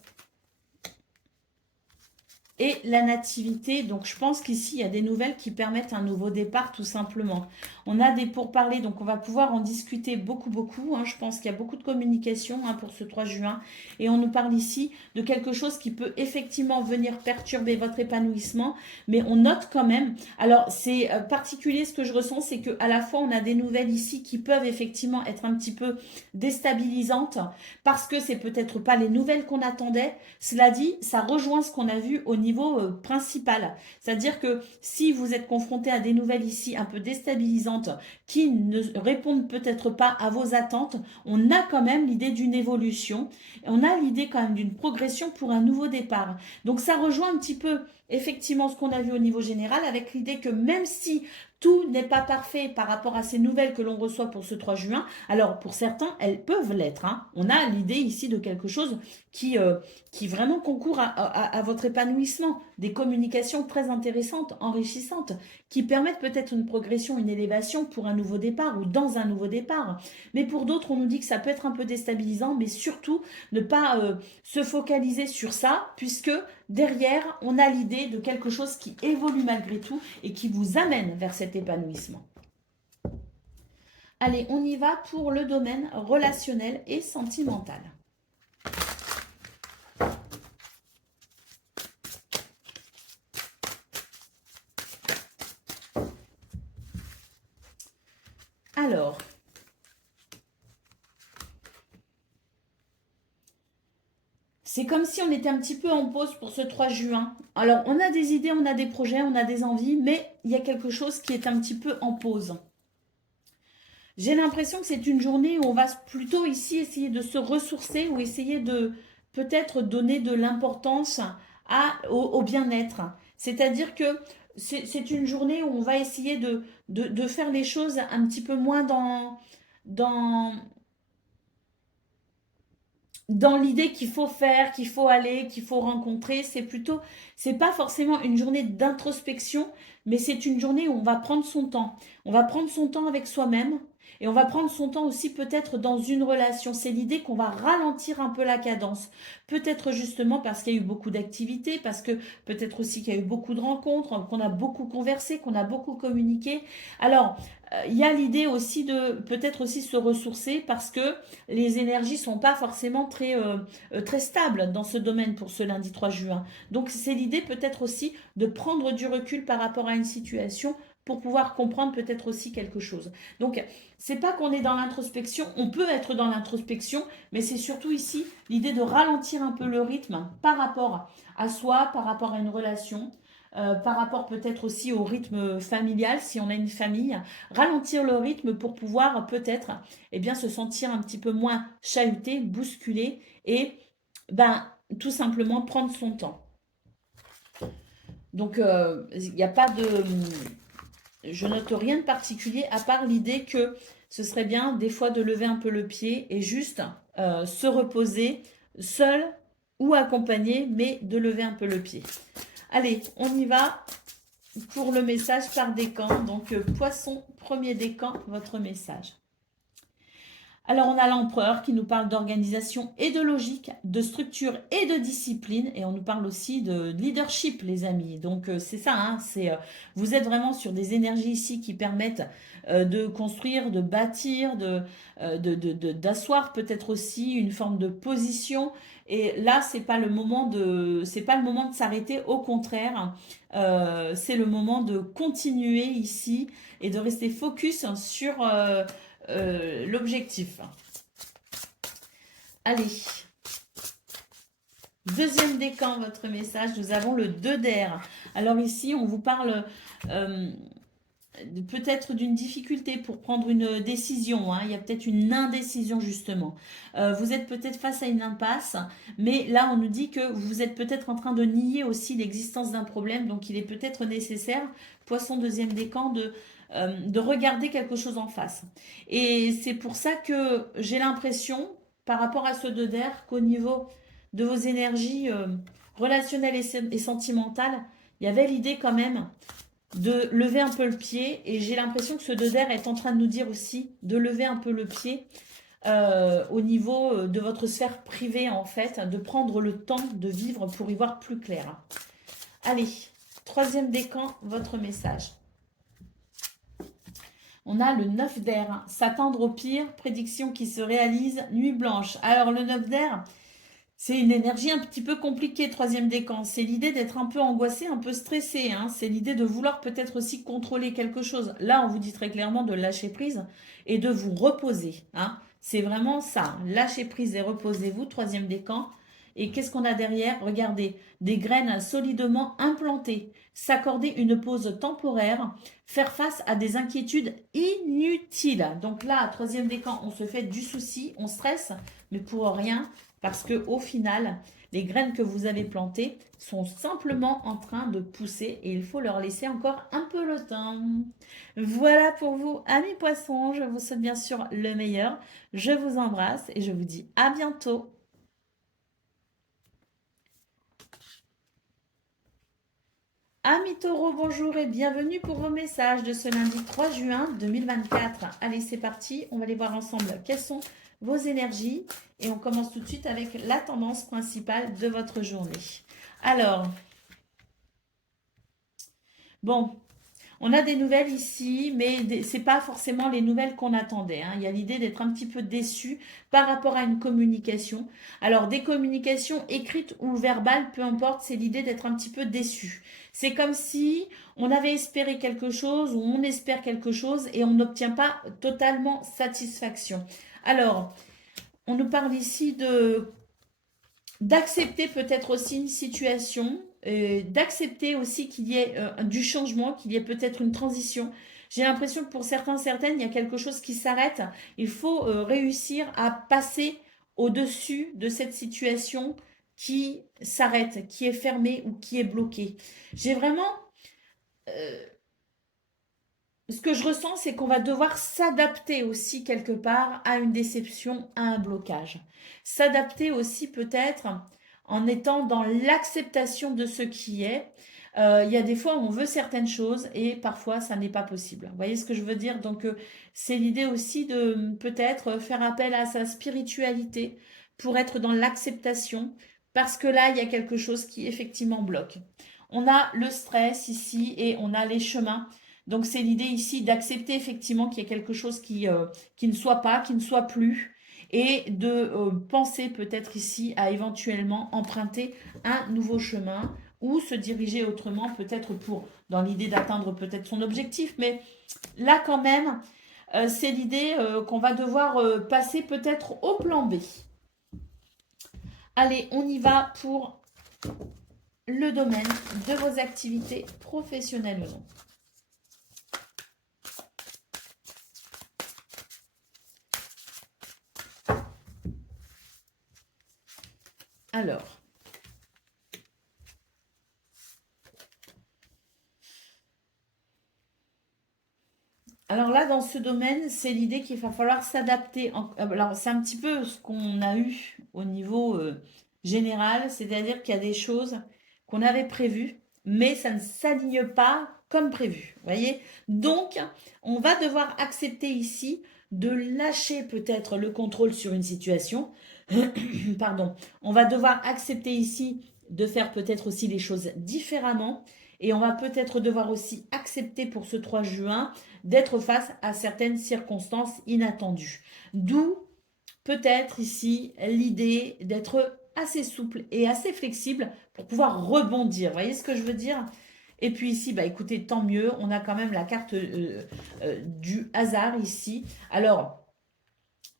et la nativité. Donc, je pense qu'ici, il y a des nouvelles qui permettent un nouveau départ, tout simplement. On a des pourparlers, donc on va pouvoir en discuter beaucoup, beaucoup. Hein. Je pense qu'il y a beaucoup de communication pour ce 3 juin. Et on nous parle ici de quelque chose qui peut effectivement venir perturber votre épanouissement. Mais on note quand même, alors c'est particulier ce que je ressens, c'est qu'à la fois, on a des nouvelles ici qui peuvent effectivement être un petit peu déstabilisantes parce que c'est peut-être pas les nouvelles qu'on attendait. Cela dit, ça rejoint ce qu'on a vu au niveau principal. C'est-à-dire que si vous êtes confronté à des nouvelles ici un peu déstabilisantes qui ne répondent peut-être pas à vos attentes, on a quand même l'idée d'une évolution, on a l'idée quand même d'une progression pour un nouveau départ. Donc ça rejoint un petit peu effectivement ce qu'on a vu au niveau général avec l'idée que même si tout n'est pas parfait par rapport à ces nouvelles que l'on reçoit pour ce 3 juin, alors pour certains, elles peuvent l'être. Hein. On a l'idée ici de quelque chose qui vraiment concourt à votre épanouissement, des communications très intéressantes, enrichissantes, qui permettent peut-être une progression, une élévation pour un nouveau départ ou dans un nouveau départ. Mais pour d'autres, on nous dit que ça peut être un peu déstabilisant, mais surtout ne pas se focaliser sur ça, puisque derrière, on a l'idée de quelque chose qui évolue malgré tout et qui vous amène vers cet épanouissement. Allez, on y va pour le domaine relationnel et sentimental. Alors, c'est comme si on était un petit peu en pause pour ce 3 juin. Alors, on a des idées, on a des projets, on a des envies, mais il y a quelque chose qui est un petit peu en pause. J'ai l'impression que c'est une journée où on va plutôt ici essayer de se ressourcer ou essayer de peut-être donner de l'importance au bien-être. C'est-à-dire que c'est une journée où on va essayer de faire les choses un petit peu moins dans, dans l'idée qu'il faut faire, qu'il faut aller, qu'il faut rencontrer. C'est pas forcément une journée d'introspection, mais c'est une journée où on va prendre son temps. On va prendre son temps avec soi-même et on va prendre son temps aussi peut-être dans une relation. C'est l'idée qu'on va ralentir un peu la cadence. Peut-être justement parce qu'il y a eu beaucoup d'activités, parce que peut-être aussi qu'il y a eu beaucoup de rencontres, qu'on a beaucoup conversé, qu'on a beaucoup communiqué. Alors, il y a l'idée aussi de peut-être aussi se ressourcer parce que les énergies sont pas forcément très stables dans ce domaine pour ce lundi 3 juin. Donc c'est l'idée peut-être aussi de prendre du recul par rapport à une situation pour pouvoir comprendre peut-être aussi quelque chose. Donc c'est pas qu'on est dans l'introspection, on peut être dans l'introspection, mais c'est surtout ici l'idée de ralentir un peu le rythme par rapport à soi, par rapport à une relation. Par rapport peut-être aussi au rythme familial, si on a une famille, ralentir le rythme pour pouvoir peut-être se sentir un petit peu moins chahuté, bousculé et tout simplement prendre son temps. Donc, il n'y a pas de... Je note rien de particulier à part l'idée que ce serait bien des fois de lever un peu le pied et juste se reposer seul ou accompagné, mais de lever un peu le pied. Allez, on y va pour le message par décan. Donc, Poisson, premier décan, votre message. Alors, on a l'empereur qui nous parle d'organisation et de logique, de structure et de discipline. Et on nous parle aussi de leadership, les amis. Donc, c'est ça, hein, vous êtes vraiment sur des énergies ici qui permettent de construire, de bâtir, d'asseoir peut-être aussi une forme de position. Et là, c'est pas le moment de s'arrêter. Au contraire, c'est le moment de continuer ici et de rester focus sur l'objectif. Allez. Deuxième décan, votre message. Nous avons le 2 d'air. Alors ici, on vous parle peut-être d'une difficulté pour prendre une décision. Hein. Il y a peut-être une indécision justement. Vous êtes peut-être face à une impasse, mais là on nous dit que vous êtes peut-être en train de nier aussi l'existence d'un problème. Donc il est peut-être nécessaire, Poisson deuxième décan, de regarder quelque chose en face. Et c'est pour ça que j'ai l'impression, par rapport à ce 2 d'air, qu'au niveau de vos énergies relationnelles et sentimentales, il y avait l'idée quand même de lever un peu le pied. Et j'ai l'impression que ce 2 d'air est en train de nous dire aussi de lever un peu le pied au niveau de votre sphère privée en fait, de prendre le temps de vivre pour y voir plus clair. Allez, troisième décan, votre message. On a le 9 d'air, s'attendre au pire, prédiction qui se réalise, nuit blanche. Alors le 9 d'air, c'est une énergie un petit peu compliquée, troisième décan. C'est l'idée d'être un peu angoissé, un peu stressé. Hein. C'est l'idée de vouloir peut-être aussi contrôler quelque chose. Là, on vous dit très clairement de lâcher prise et de vous reposer. Hein. C'est vraiment ça. Lâchez prise et reposez-vous, troisième décan. Et qu'est-ce qu'on a derrière? Regardez, des graines solidement implantées, s'accorder une pause temporaire, faire face à des inquiétudes inutiles. Donc là, troisième décan, on se fait du souci, on stresse, mais pour rien, parce que au final, les graines que vous avez plantées sont simplement en train de pousser et il faut leur laisser encore un peu le temps. Voilà pour vous, amis poissons. Je vous souhaite bien sûr le meilleur. Je vous embrasse et je vous dis à bientôt. Amis taureaux, bonjour et bienvenue pour vos messages de ce lundi 3 juin 2024. Allez, c'est parti, on va les voir ensemble. Quelles sont vos énergies? Et on commence tout de suite avec la tendance principale de votre journée. Alors, bon, on a des nouvelles ici, mais ce n'est pas forcément les nouvelles qu'on attendait. Hein. Il y a l'idée d'être un petit peu déçu par rapport à une communication. Alors, des communications écrites ou verbales, peu importe, c'est l'idée d'être un petit peu déçu. C'est comme si on avait espéré quelque chose ou on espère quelque chose et on n'obtient pas totalement satisfaction. Alors, on nous parle ici d'accepter peut-être aussi une situation, d'accepter aussi qu'il y ait du changement, qu'il y ait peut-être une transition. J'ai l'impression que pour certains, certaines, il y a quelque chose qui s'arrête. Il faut réussir à passer au-dessus de cette situation qui s'arrête, qui est fermée ou qui est bloquée. J'ai vraiment... ce que je ressens, c'est qu'on va devoir s'adapter aussi quelque part à une déception, à un blocage. S'adapter aussi peut-être en étant dans l'acceptation de ce qui est. Il y a des fois où on veut certaines choses et parfois ça n'est pas possible. Vous voyez ce que je veux dire? Donc c'est l'idée aussi de peut-être faire appel à sa spiritualité pour être dans l'acceptation parce que là il y a quelque chose qui effectivement bloque. On a le stress ici et on a les chemins. Donc c'est l'idée ici d'accepter effectivement qu'il y a quelque chose qui ne soit pas, qui ne soit plus, et de penser peut-être ici à éventuellement emprunter un nouveau chemin ou se diriger autrement, peut-être pour, dans l'idée d'atteindre peut-être son objectif. Mais là quand même, c'est l'idée qu'on va devoir passer peut-être au plan B. Allez, on y va pour le domaine de vos activités professionnelles ou non. Alors là, dans ce domaine, c'est l'idée qu'il va falloir s'adapter. Alors, c'est un petit peu ce qu'on a eu au niveau général, c'est-à-dire qu'il y a des choses qu'on avait prévues, mais ça ne s'aligne pas comme prévu. Vous voyez? Donc, on va devoir accepter ici de lâcher peut-être le contrôle sur une situation. Pardon. On va devoir accepter ici de faire peut-être aussi les choses différemment. Et on va peut-être devoir aussi accepter pour ce 3 juin d'être face à certaines circonstances inattendues. D'où peut-être ici l'idée d'être assez souple et assez flexible pour pouvoir rebondir. Vous voyez ce que je veux dire? Et puis ici, bah écoutez, tant mieux, on a quand même la carte du hasard ici. Alors,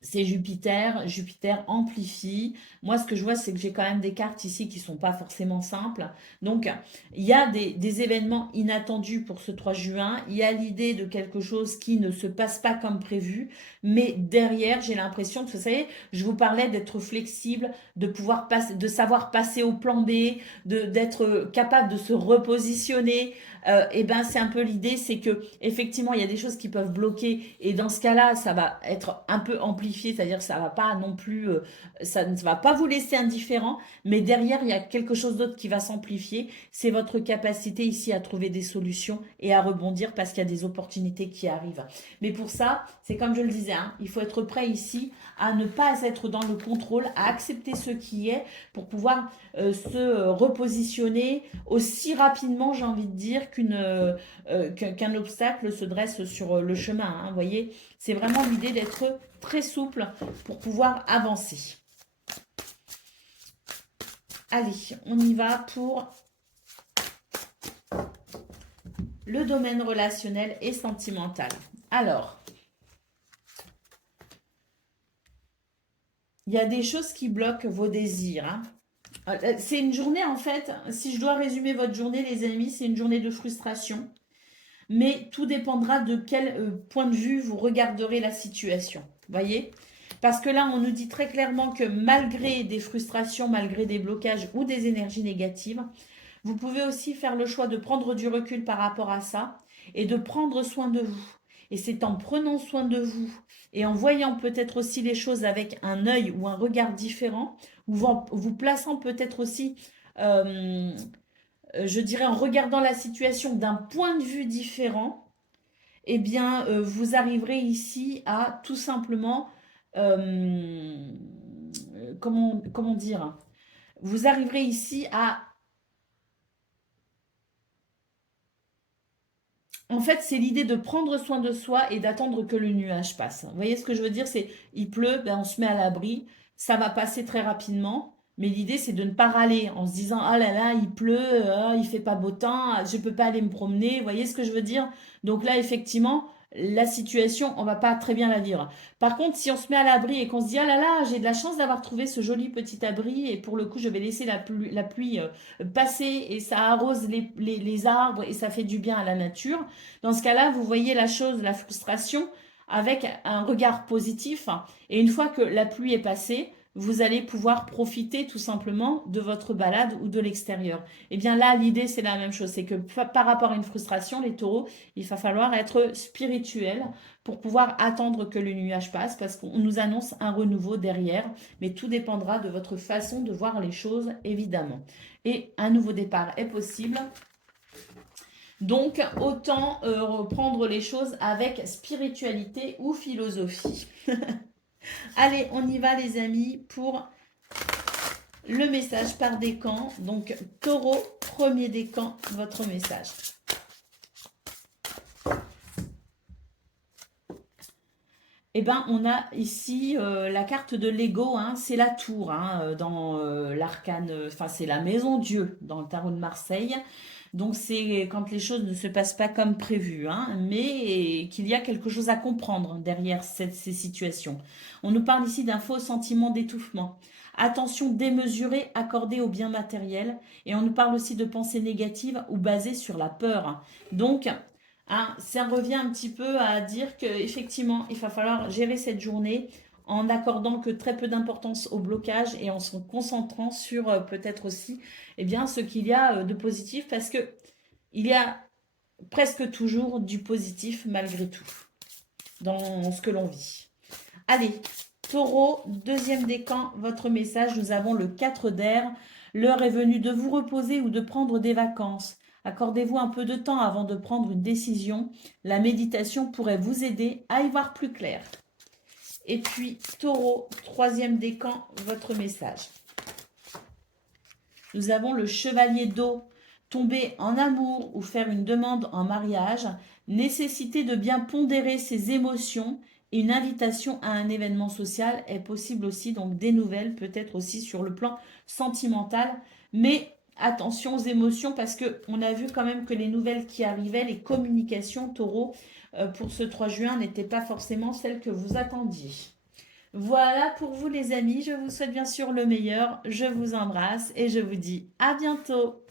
c'est Jupiter. Jupiter amplifie. Moi, ce que je vois, c'est que j'ai quand même des cartes ici qui ne sont pas forcément simples. Donc, il y a des événements inattendus pour ce 3 juin. Il y a l'idée de quelque chose qui ne se passe pas comme prévu. Mais derrière, j'ai l'impression que, vous savez, je vous parlais d'être flexible, de pouvoir passer, de savoir passer au plan B, d'être capable de se repositionner. Et ben, c'est un peu l'idée, c'est que effectivement, il y a des choses qui peuvent bloquer. Et dans ce cas-là, ça va être un peu amplifié amplifier, c'est-à-dire que ça va pas non plus, ça ne va pas vous laisser indifférent, mais derrière, il y a quelque chose d'autre qui va s'amplifier. C'est votre capacité ici à trouver des solutions et à rebondir parce qu'il y a des opportunités qui arrivent. Mais pour ça, c'est comme je le disais, hein, il faut être prêt ici à ne pas être dans le contrôle, à accepter ce qui est pour pouvoir se repositionner aussi rapidement, j'ai envie de dire, qu'un obstacle se dresse sur le chemin. Hein, vous voyez, c'est vraiment l'idée d'être très souple pour pouvoir avancer. Allez, on y va pour le domaine relationnel et sentimental. Alors, il y a des choses qui bloquent vos désirs. Hein. C'est une journée, en fait, si je dois résumer votre journée, les amis, c'est une journée de frustration. Mais tout dépendra de quel point de vue vous regarderez la situation. Voyez? Parce que là, on nous dit très clairement que malgré des frustrations, malgré des blocages ou des énergies négatives, vous pouvez aussi faire le choix de prendre du recul par rapport à ça et de prendre soin de vous. Et c'est en prenant soin de vous et en voyant peut-être aussi les choses avec un œil ou un regard différent, ou vous plaçant peut-être aussi, je dirais, en regardant la situation d'un point de vue différent, eh bien, vous arriverez ici à tout simplement, comment dire, vous arriverez ici à, en fait, c'est l'idée de prendre soin de soi et d'attendre que le nuage passe. Vous voyez ce que je veux dire? C'est, il pleut, ben on se met à l'abri, ça va passer très rapidement. Mais l'idée, c'est de ne pas râler en se disant, ah là là, il pleut, ah, il fait pas beau temps, je peux pas aller me promener. Vous voyez ce que je veux dire? Donc là, effectivement, la situation, on va pas très bien la vivre. Par contre, si on se met à l'abri et qu'on se dit, ah là là, j'ai de la chance d'avoir trouvé ce joli petit abri et pour le coup, je vais laisser la pluie passer et ça arrose les arbres et ça fait du bien à la nature. Dans ce cas-là, vous voyez la chose, la frustration, avec un regard positif. Et une fois que la pluie est passée, vous allez pouvoir profiter tout simplement de votre balade ou de l'extérieur. Et bien là, l'idée, c'est la même chose. C'est que par rapport à une frustration, les taureaux, il va falloir être spirituel pour pouvoir attendre que le nuage passe parce qu'on nous annonce un renouveau derrière. Mais tout dépendra de votre façon de voir les choses, évidemment. Et un nouveau départ est possible. Donc, autant reprendre les choses avec spiritualité ou philosophie. Allez, on y va les amis pour le message par décan. Donc, taureau, premier décan, votre message. Eh bien, on a ici la carte de l'ego, hein, c'est la tour dans l'arcane, enfin c'est la maison Dieu dans le tarot de Marseille. Donc c'est quand les choses ne se passent pas comme prévu, hein, mais qu'il y a quelque chose à comprendre derrière ces situations. On nous parle ici d'un faux sentiment d'étouffement. Attention démesurée accordée aux biens matériels et on nous parle aussi de pensées négatives ou basées sur la peur. Donc hein, ça revient un petit peu à dire qu'effectivement, il va falloir gérer cette journée en accordant que très peu d'importance au blocage et en se concentrant sur peut-être aussi eh bien, ce qu'il y a de positif parce que il y a presque toujours du positif malgré tout dans ce que l'on vit. Allez, taureau, deuxième décan, votre message, nous avons le 4 d'air. L'heure est venue de vous reposer ou de prendre des vacances. Accordez-vous un peu de temps avant de prendre une décision. La méditation pourrait vous aider à y voir plus clair. Et puis, taureau, troisième décan, votre message. Nous avons le chevalier d'eau. Tomber en amour ou faire une demande en mariage. Nécessité de bien pondérer ses émotions. Et une invitation à un événement social est possible aussi. Donc, des nouvelles peut-être aussi sur le plan sentimental. Mais attention aux émotions parce qu'on a vu quand même que les nouvelles qui arrivaient, les communications taureau pour ce 3 juin n'étaient pas forcément celles que vous attendiez. Voilà pour vous les amis, je vous souhaite bien sûr le meilleur, je vous embrasse et je vous dis à bientôt.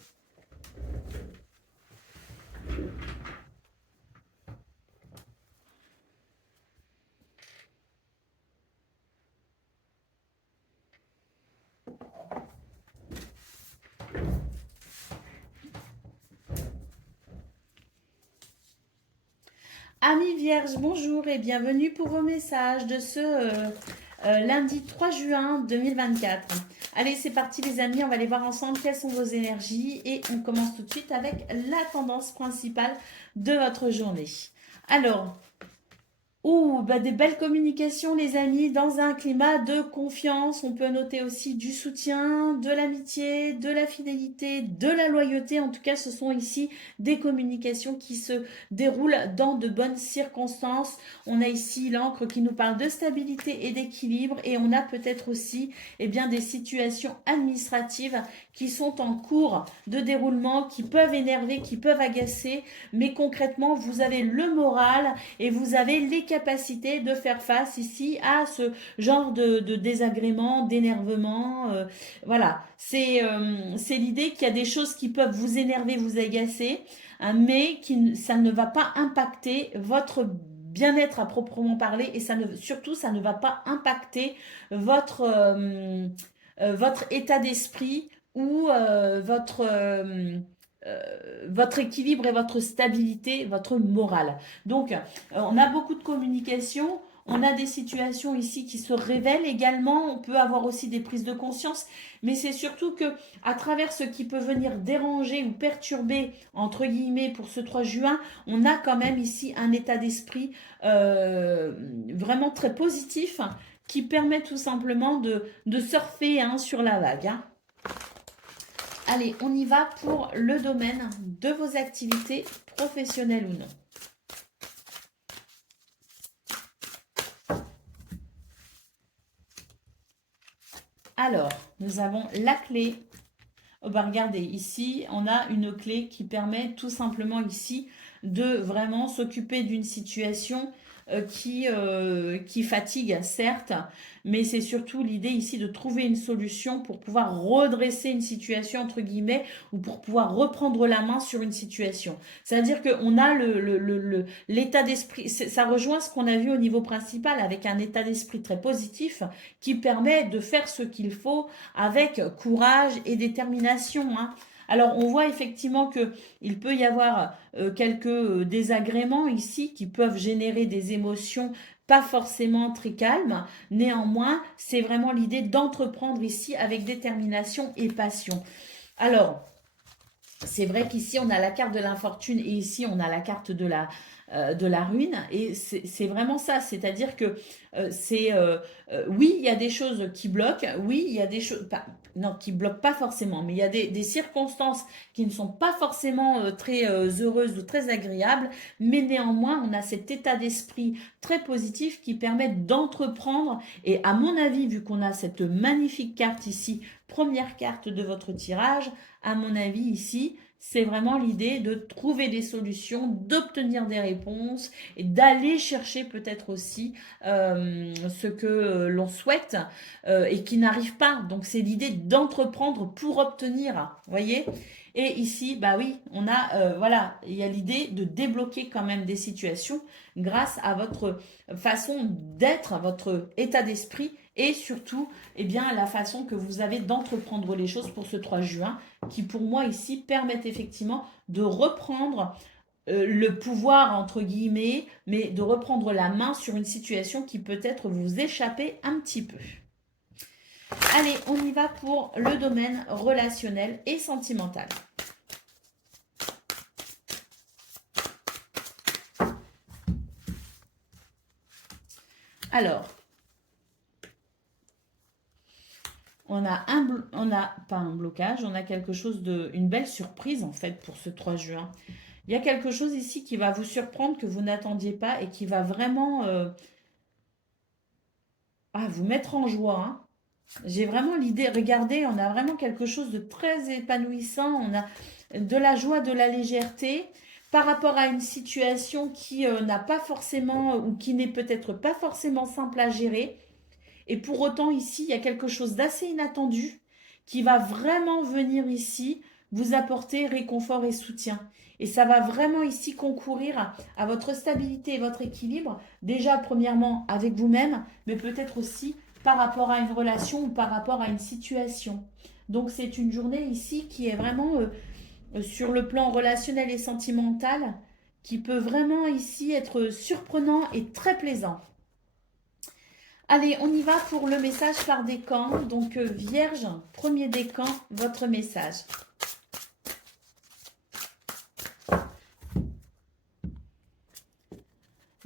Amis vierges, bonjour et bienvenue pour vos messages de ce lundi 3 juin 2024. Allez, c'est parti les amis, on va aller voir ensemble quelles sont vos énergies et on commence tout de suite avec la tendance principale de votre journée. Alors, des belles communications les amis, dans un climat de confiance. On peut noter aussi du soutien, de l'amitié, de la fidélité, de la loyauté. En tout cas, ce sont ici des communications qui se déroulent dans de bonnes circonstances. On a ici l'encre qui nous parle de stabilité et d'équilibre. Et on a peut-être aussi des situations administratives qui sont en cours de déroulement, qui peuvent énerver, qui peuvent agacer. Mais concrètement, vous avez le moral et vous avez les capacités de faire face ici à ce genre de désagrément, d'énervement. Voilà, c'est l'idée qu'il y a des choses qui peuvent vous énerver, vous agacer, hein, mais ça ne va pas impacter votre bien-être à proprement parler et surtout ça ne va pas impacter votre état d'esprit ou votre équilibre et votre stabilité, votre morale. Donc, on a beaucoup de communication, on a des situations ici qui se révèlent également, on peut avoir aussi des prises de conscience, mais c'est surtout que à travers ce qui peut venir déranger ou perturber, entre guillemets, pour ce 3 juin, on a quand même ici un état d'esprit vraiment très positif qui permet tout simplement de surfer sur la vague. Allez, on y va pour le domaine de vos activités professionnelles ou non. Alors, nous avons la clé. Regardez, ici, on a une clé qui permet tout simplement ici de vraiment s'occuper d'une situation qui fatigue, certes, mais c'est surtout l'idée ici de trouver une solution pour pouvoir redresser une situation, entre guillemets, ou pour pouvoir reprendre la main sur une situation. C'est-à-dire qu'on a l'état d'esprit, ça rejoint ce qu'on a vu au niveau principal, avec un état d'esprit très positif qui permet de faire ce qu'il faut avec courage et détermination, hein. Alors, on voit effectivement qu'il peut y avoir quelques désagréments ici qui peuvent générer des émotions pas forcément très calmes. Néanmoins, c'est vraiment l'idée d'entreprendre ici avec détermination et passion. Alors, c'est vrai qu'ici, on a la carte de l'infortune et ici, on a la carte de la ruine. Et c'est vraiment ça. C'est-à-dire que oui, il y a des choses qui bloquent. Oui, il y a des choses... non, qui bloquent pas forcément. Mais il y a des circonstances qui ne sont pas forcément très heureuses ou très agréables. Mais néanmoins, on a cet état d'esprit très positif qui permet d'entreprendre. Et à mon avis, vu qu'on a cette magnifique carte ici, première carte de votre tirage, à mon avis ici, c'est vraiment l'idée de trouver des solutions, d'obtenir des réponses et d'aller chercher peut-être aussi ce que l'on souhaite et qui n'arrive pas. Donc c'est l'idée d'entreprendre pour obtenir, vous voyez. Et ici, bah oui, on a, voilà, il y a l'idée de débloquer quand même des situations grâce à votre façon d'être, votre état d'esprit et surtout, la façon que vous avez d'entreprendre les choses pour ce 3 juin qui, pour moi, ici, permettent effectivement de reprendre le pouvoir, entre guillemets, mais de reprendre la main sur une situation qui peut-être vous échapper un petit peu. Allez, on y va pour le domaine relationnel et sentimental. Alors, on a pas un blocage, on a quelque chose une belle surprise en fait pour ce 3 juin. Il y a quelque chose ici qui va vous surprendre que vous n'attendiez pas et qui va vraiment vous mettre en joie, hein. J'ai vraiment l'idée, regardez, on a vraiment quelque chose de très épanouissant, on a de la joie, de la légèreté par rapport à une situation qui n'a pas forcément ou qui n'est peut-être pas forcément simple à gérer. Et pour autant, ici, il y a quelque chose d'assez inattendu qui va vraiment venir ici vous apporter réconfort et soutien. Et ça va vraiment ici concourir à votre stabilité et votre équilibre, déjà premièrement avec vous-même, mais peut-être aussi par rapport à une relation ou par rapport à une situation. Donc c'est une journée ici qui est vraiment sur le plan relationnel et sentimental, qui peut vraiment ici être surprenant et très plaisant. Allez, on y va pour le message par décan. Donc, Vierge, premier décan, votre message.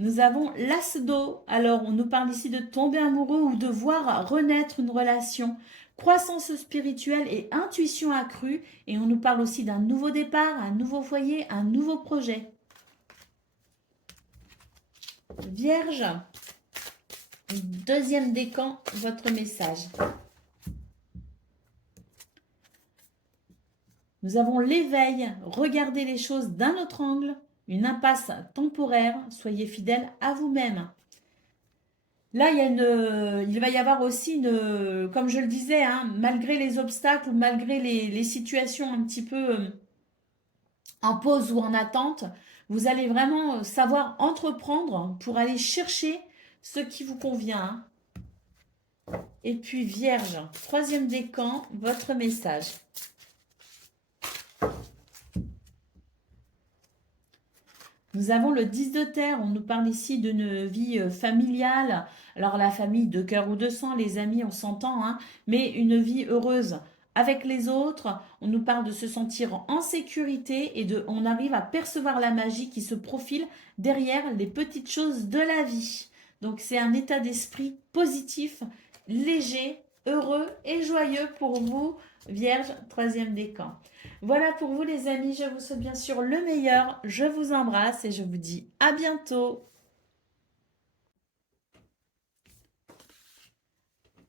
Nous avons l'as d'eau. Alors, on nous parle ici de tomber amoureux ou de voir renaître une relation. Croissance spirituelle et intuition accrue. Et on nous parle aussi d'un nouveau départ, un nouveau foyer, un nouveau projet. Vierge, deuxième décan, votre message. Nous avons l'éveil, regardez les choses d'un autre angle, une impasse temporaire, soyez fidèle à vous-même. Là, il va y avoir aussi comme je le disais, hein, malgré les obstacles ou malgré les situations un petit peu en pause ou en attente, vous allez vraiment savoir entreprendre pour aller chercher ce qui vous convient. Et puis Vierge, troisième décan, votre message. Nous avons le 10 de terre, on nous parle ici d'une vie familiale. Alors la famille de cœur ou de sang, les amis, on s'entend, hein, mais une vie heureuse avec les autres. On nous parle de se sentir en sécurité et on arrive à percevoir la magie qui se profile derrière les petites choses de la vie. Donc c'est un état d'esprit positif, léger, heureux et joyeux pour vous, Vierge, troisième décan. Voilà pour vous les amis, je vous souhaite bien sûr le meilleur, je vous embrasse et je vous dis à bientôt.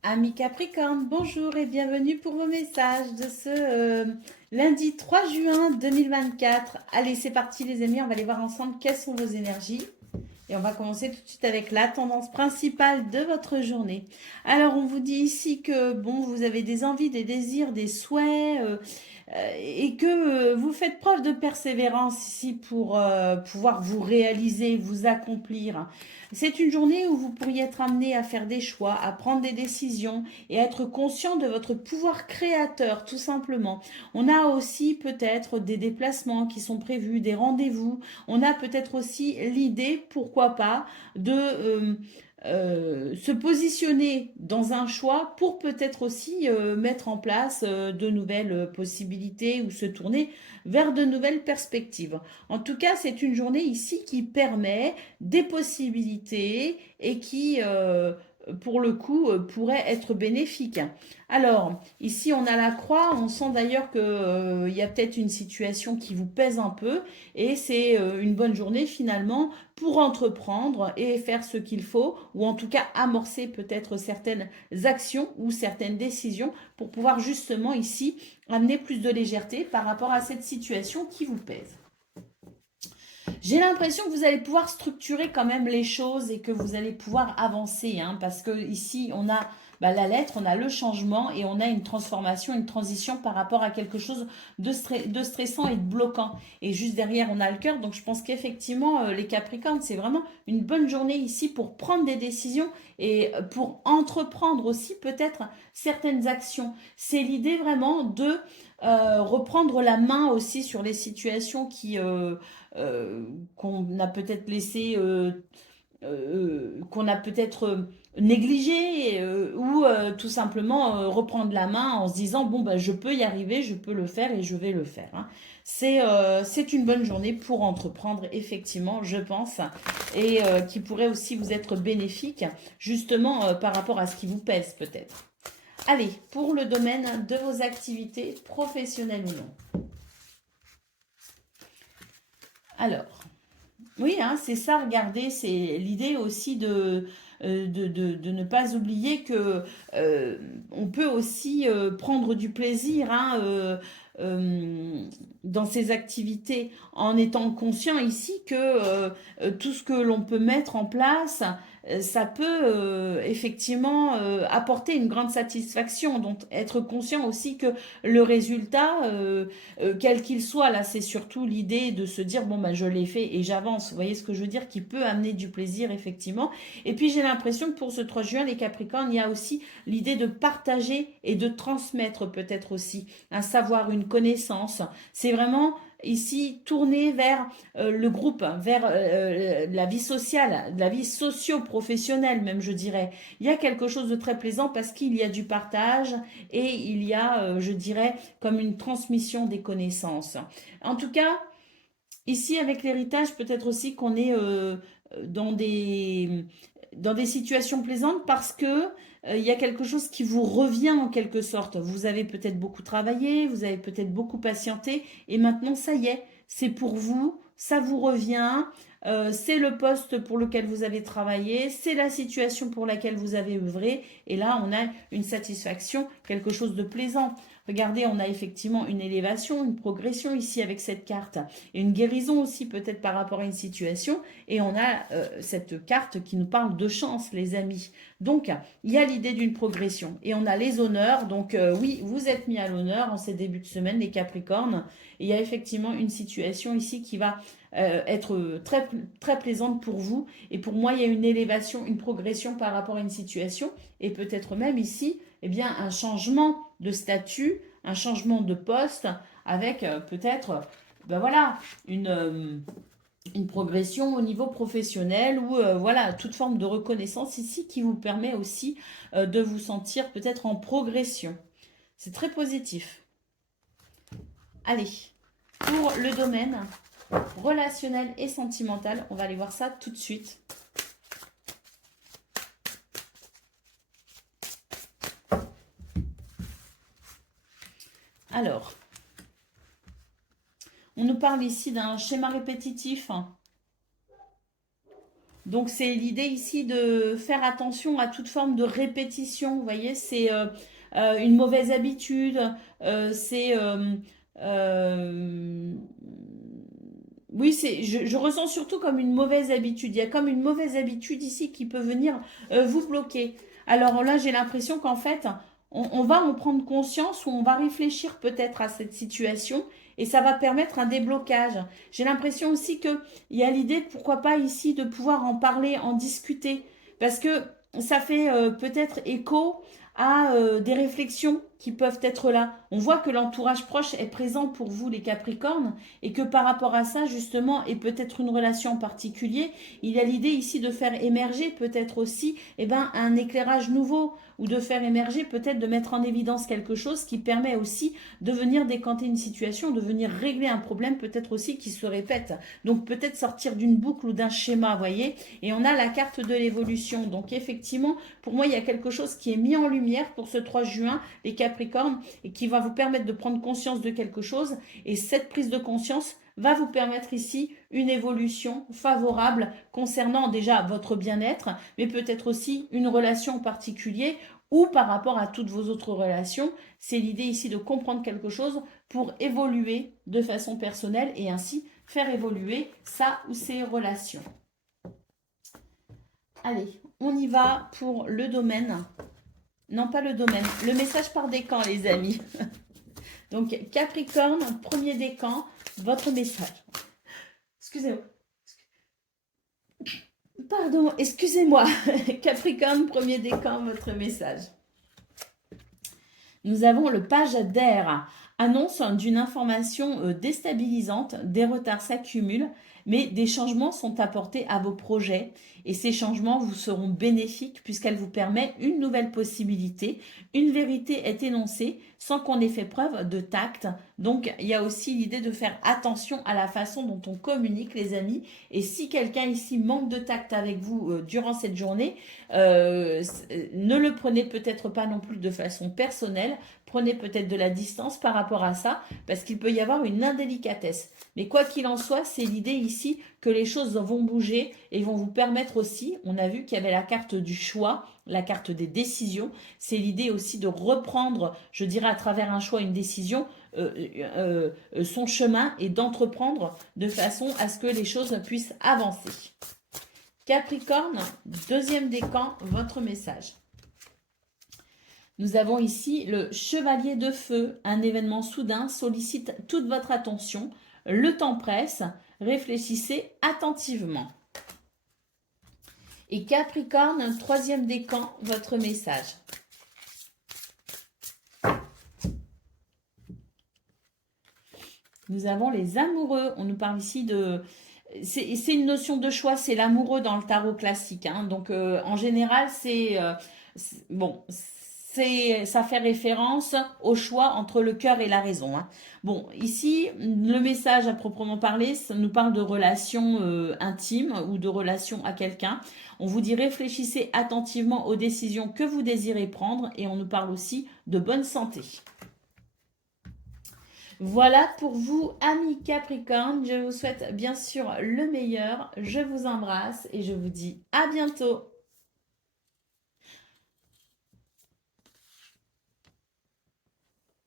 Amis Capricorne, bonjour et bienvenue pour vos messages de ce lundi 3 juin 2024. Allez, c'est parti les amis, on va aller voir ensemble quelles sont vos énergies. Et on va commencer tout de suite avec la tendance principale de votre journée. Alors, on vous dit ici que, bon, vous avez des envies, des désirs, des souhaits, et que vous faites preuve de persévérance ici pour pouvoir vous réaliser, vous accomplir. C'est une journée où vous pourriez être amené à faire des choix, à prendre des décisions et à être conscient de votre pouvoir créateur, tout simplement. On a aussi peut-être des déplacements qui sont prévus, des rendez-vous. On a peut-être aussi l'idée, pourquoi pas, de se positionner dans un choix pour peut-être aussi mettre en place de nouvelles possibilités ou se tourner vers de nouvelles perspectives. En tout cas, c'est une journée ici qui permet des possibilités et qui, pour le coup, pourrait être bénéfique. Alors, ici, on a la croix. On sent d'ailleurs qu'il y a peut-être une situation qui vous pèse un peu et c'est une bonne journée finalement pour entreprendre et faire ce qu'il faut, ou en tout cas amorcer peut-être certaines actions ou certaines décisions pour pouvoir justement ici amener plus de légèreté par rapport à cette situation qui vous pèse. J'ai l'impression que vous allez pouvoir structurer quand même les choses et que vous allez pouvoir avancer, hein, parce que ici on a la lettre, on a le changement et on a une transformation, une transition par rapport à quelque chose de stressant et de bloquant. Et juste derrière, on a le cœur. Donc, je pense qu'effectivement, les Capricornes, c'est vraiment une bonne journée ici pour prendre des décisions et pour entreprendre aussi peut-être certaines actions. C'est l'idée vraiment de reprendre la main aussi sur les situations qu'on a peut-être laissé, qu'on a peut-être négligé ou tout simplement reprendre la main en se disant bon bah je peux y arriver, je peux le faire et je vais le faire. Hein. C'est une bonne journée pour entreprendre effectivement, je pense, et qui pourrait aussi vous être bénéfique justement par rapport à ce qui vous pèse peut-être. Allez, pour le domaine de vos activités professionnelles ou non. Alors, oui, hein, c'est ça, regardez, c'est l'idée aussi de ne pas oublier que on peut aussi prendre du plaisir hein, dans ces activités en étant conscient ici que tout ce que l'on peut mettre en place, ça peut effectivement apporter une grande satisfaction. Donc être conscient aussi que le résultat, quel qu'il soit, là c'est surtout l'idée de se dire bon bah je l'ai fait et j'avance. Vous voyez ce que je veux dire, qui peut amener du plaisir effectivement. Et puis j'ai l'impression que pour ce 3 juin, les Capricornes, il y a aussi l'idée de partager et de transmettre peut-être aussi un savoir, une connaissance. C'est vraiment ici tourné vers le groupe, vers la vie sociale, la vie socio-professionnelle même, je dirais. Il y a quelque chose de très plaisant parce qu'il y a du partage et il y a, je dirais, comme une transmission des connaissances. En tout cas, ici, avec l'héritage, peut-être aussi qu'on est dans dans des situations plaisantes parce que il y a quelque chose qui vous revient en quelque sorte. Vous avez peut-être beaucoup travaillé, vous avez peut-être beaucoup patienté et maintenant, ça y est, c'est pour vous, ça vous revient. C'est le poste pour lequel vous avez travaillé, c'est la situation pour laquelle vous avez œuvré, et là on a une satisfaction, quelque chose de plaisant. Regardez, on a effectivement une élévation, une progression ici avec cette carte, et une guérison aussi peut-être par rapport à une situation, et on a cette carte qui nous parle de chance, les amis. Donc, il y a l'idée d'une progression, et on a les honneurs, donc oui, vous êtes mis à l'honneur en ces débuts de semaine, les Capricornes, et il y a effectivement une situation ici qui va être très plaisante pour vous, et pour moi, il y a une élévation, une progression par rapport à une situation, et peut-être même ici, eh bien, un changement de statut, un changement de poste avec peut-être ben voilà, une progression au niveau professionnel ou voilà, toute forme de reconnaissance ici qui vous permet aussi de vous sentir peut-être en progression. C'est très positif. Allez, pour le domaine relationnel et sentimental, on va aller voir ça tout de suite. Alors, on nous parle ici d'un schéma répétitif. Donc, c'est l'idée ici de faire attention à toute forme de répétition. Vous voyez, c'est une mauvaise habitude. C'est... oui, je ressens surtout comme une mauvaise habitude. Il y a comme une mauvaise habitude ici qui peut venir vous bloquer. Alors là, j'ai l'impression qu'en fait, on va en prendre conscience ou on va réfléchir peut-être à cette situation et ça va permettre un déblocage. J'ai l'impression aussi qu'il y a l'idée, pourquoi pas ici, de pouvoir en parler, en discuter. Parce que ça fait peut-être écho à des réflexions qui peuvent être là. On voit que l'entourage proche est présent pour vous, les Capricornes, et que par rapport à ça, justement, et peut-être une relation en particulier, il y a l'idée ici de faire émerger peut-être aussi eh ben, un éclairage nouveau, ou de faire émerger, peut-être de mettre en évidence quelque chose qui permet aussi de venir décanter une situation, de venir régler un problème peut-être aussi qui se répète. Donc peut-être sortir d'une boucle ou d'un schéma, vous voyez. Et on a la carte de l'évolution. Donc effectivement, pour moi, il y a quelque chose qui est mis en lumière pour ce 3 juin, les Capricornes, et qui va vous permettre de prendre conscience de quelque chose. Et cette prise de conscience va vous permettre ici une évolution favorable concernant déjà votre bien-être, mais peut-être aussi une relation en particulier ou par rapport à toutes vos autres relations. C'est l'idée ici de comprendre quelque chose pour évoluer de façon personnelle et ainsi faire évoluer ça ou ses relations. Allez, on y va pour le domaine. Non, pas le domaine. Le message par décan, les amis. Donc, Capricorne, premier décan, votre message. Excusez-moi. Pardon, excusez-moi. Capricorne, premier décan, votre message. Nous avons le page d'air. Annonce d'une information déstabilisante, des retards s'accumulent, mais des changements sont apportés à vos projets et ces changements vous seront bénéfiques puisqu'elle vous permet une nouvelle possibilité. Une vérité est énoncée sans qu'on ait fait preuve de tact. Donc, il y a aussi l'idée de faire attention à la façon dont on communique, les amis. Et si quelqu'un ici manque de tact avec vous durant cette journée, ne le prenez peut-être pas non plus de façon personnelle. Prenez peut-être de la distance par rapport à ça, parce qu'il peut y avoir une indélicatesse. Mais quoi qu'il en soit, c'est l'idée ici que les choses vont bouger et vont vous permettre aussi, on a vu qu'il y avait la carte du choix, la carte des décisions, c'est l'idée aussi de reprendre, je dirais à travers un choix, une décision, son chemin et d'entreprendre de façon à ce que les choses puissent avancer. Capricorne, deuxième décan, votre message. Nous avons ici le chevalier de feu. Un événement soudain sollicite toute votre attention. Le temps presse. Réfléchissez attentivement. Et Capricorne, troisième décan, votre message. Nous avons les amoureux. On nous parle ici de... C'est une notion de choix, c'est l'amoureux dans le tarot classique, hein. Donc, en général, bon, ça fait référence au choix entre le cœur et la raison, hein. Bon, ici, le message à proprement parler, ça nous parle de relations intimes ou de relations à quelqu'un. On vous dit réfléchissez attentivement aux décisions que vous désirez prendre et on nous parle aussi de bonne santé. Voilà pour vous, amis Capricorne. Je vous souhaite bien sûr le meilleur. Je vous embrasse et je vous dis à bientôt.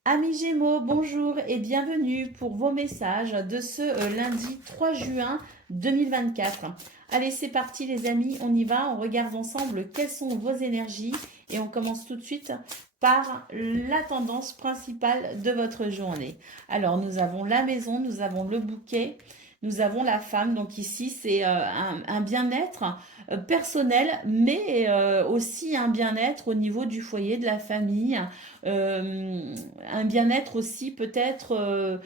Amis Gémeaux, bonjour et bienvenue pour vos messages de ce lundi 3 juin 2024. Allez, c'est parti les amis, on y va, on regarde ensemble quelles sont vos énergies et on commence tout de suite par la tendance principale de votre journée. Alors, nous avons la maison, nous avons le bouquet, nous avons la femme. Donc ici, c'est un bien-être personnel, mais aussi un bien-être au niveau du foyer, de la famille, un bien-être aussi peut-être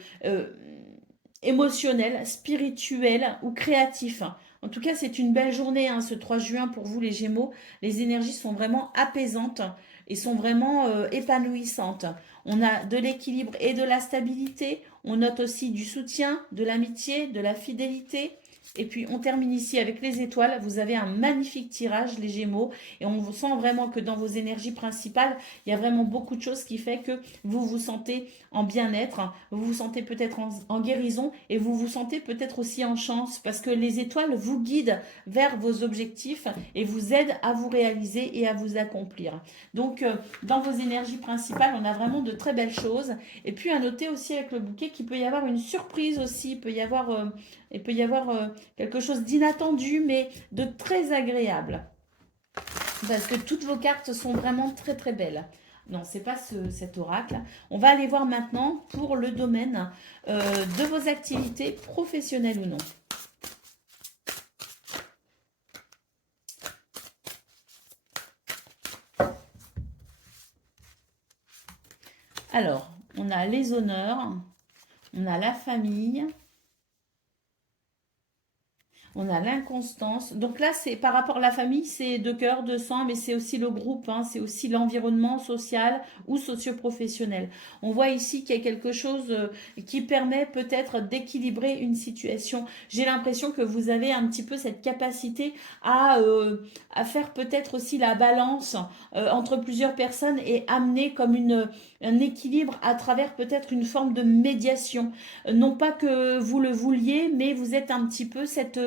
émotionnel, spirituel ou créatif. En tout cas, c'est une belle journée, hein, ce 3 juin pour vous les Gémeaux. Les énergies sont vraiment apaisantes et sont vraiment épanouissantes. On a de l'équilibre et de la stabilité. On note aussi du soutien, de l'amitié, de la fidélité. Et puis on termine ici avec les étoiles. Vous avez un magnifique tirage, les Gémeaux. Et on sent vraiment que dans vos énergies principales, il y a vraiment beaucoup de choses qui fait que vous vous sentez en bien-être. Vous vous sentez peut-être en guérison. Et vous vous sentez peut-être aussi en chance. Parce que les étoiles vous guident vers vos objectifs et vous aident à vous réaliser et à vous accomplir. Donc dans vos énergies principales, on a vraiment de très belles choses. Et puis à noter aussi avec le bouquet qu'il peut y avoir une surprise aussi. Il peut y avoir quelque chose d'inattendu, mais de très agréable. Parce que toutes vos cartes sont vraiment très très belles. Non, c'est pas cet oracle. On va aller voir maintenant pour le domaine de vos activités professionnelles ou non. Alors, on a les honneurs, on a la famille, on a l'inconstance. Donc là, c'est par rapport à la famille, c'est de cœur, de sang, mais c'est aussi le groupe, hein, c'est aussi l'environnement social ou socio-professionnel. On voit ici qu'il y a quelque chose qui permet peut-être d'équilibrer une situation. J'ai l'impression que vous avez un petit peu cette capacité à faire peut-être aussi la balance entre plusieurs personnes et amener comme un équilibre à travers peut-être une forme de médiation. Non pas que vous le vouliez, mais vous êtes un petit peu cet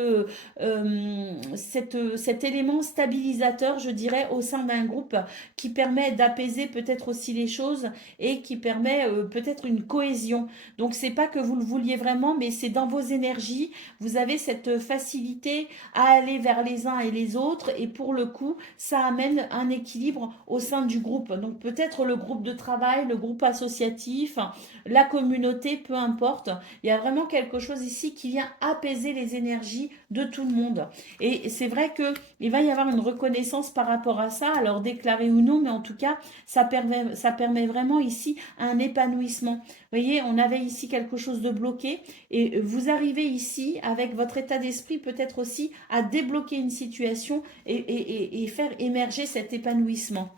élément stabilisateur, je dirais, au sein d'un groupe qui permet d'apaiser peut-être aussi les choses et qui permet peut-être une cohésion. Donc c'est pas que vous le vouliez vraiment, mais c'est dans vos énergies. Vous avez cette facilité à aller vers les uns et les autres et pour le coup, ça amène un équilibre au sein du groupe. Donc peut-être le groupe de travail, le groupe associatif, la communauté, peu importe. Il y a vraiment quelque chose ici qui vient apaiser les énergies de tout le monde. Et c'est vrai qu'il va y avoir une reconnaissance par rapport à ça, alors déclaré ou non, mais en tout cas, ça permet vraiment ici un épanouissement. Vous voyez, on avait ici quelque chose de bloqué et vous arrivez ici avec votre état d'esprit peut-être aussi à débloquer une situation et faire émerger cet épanouissement.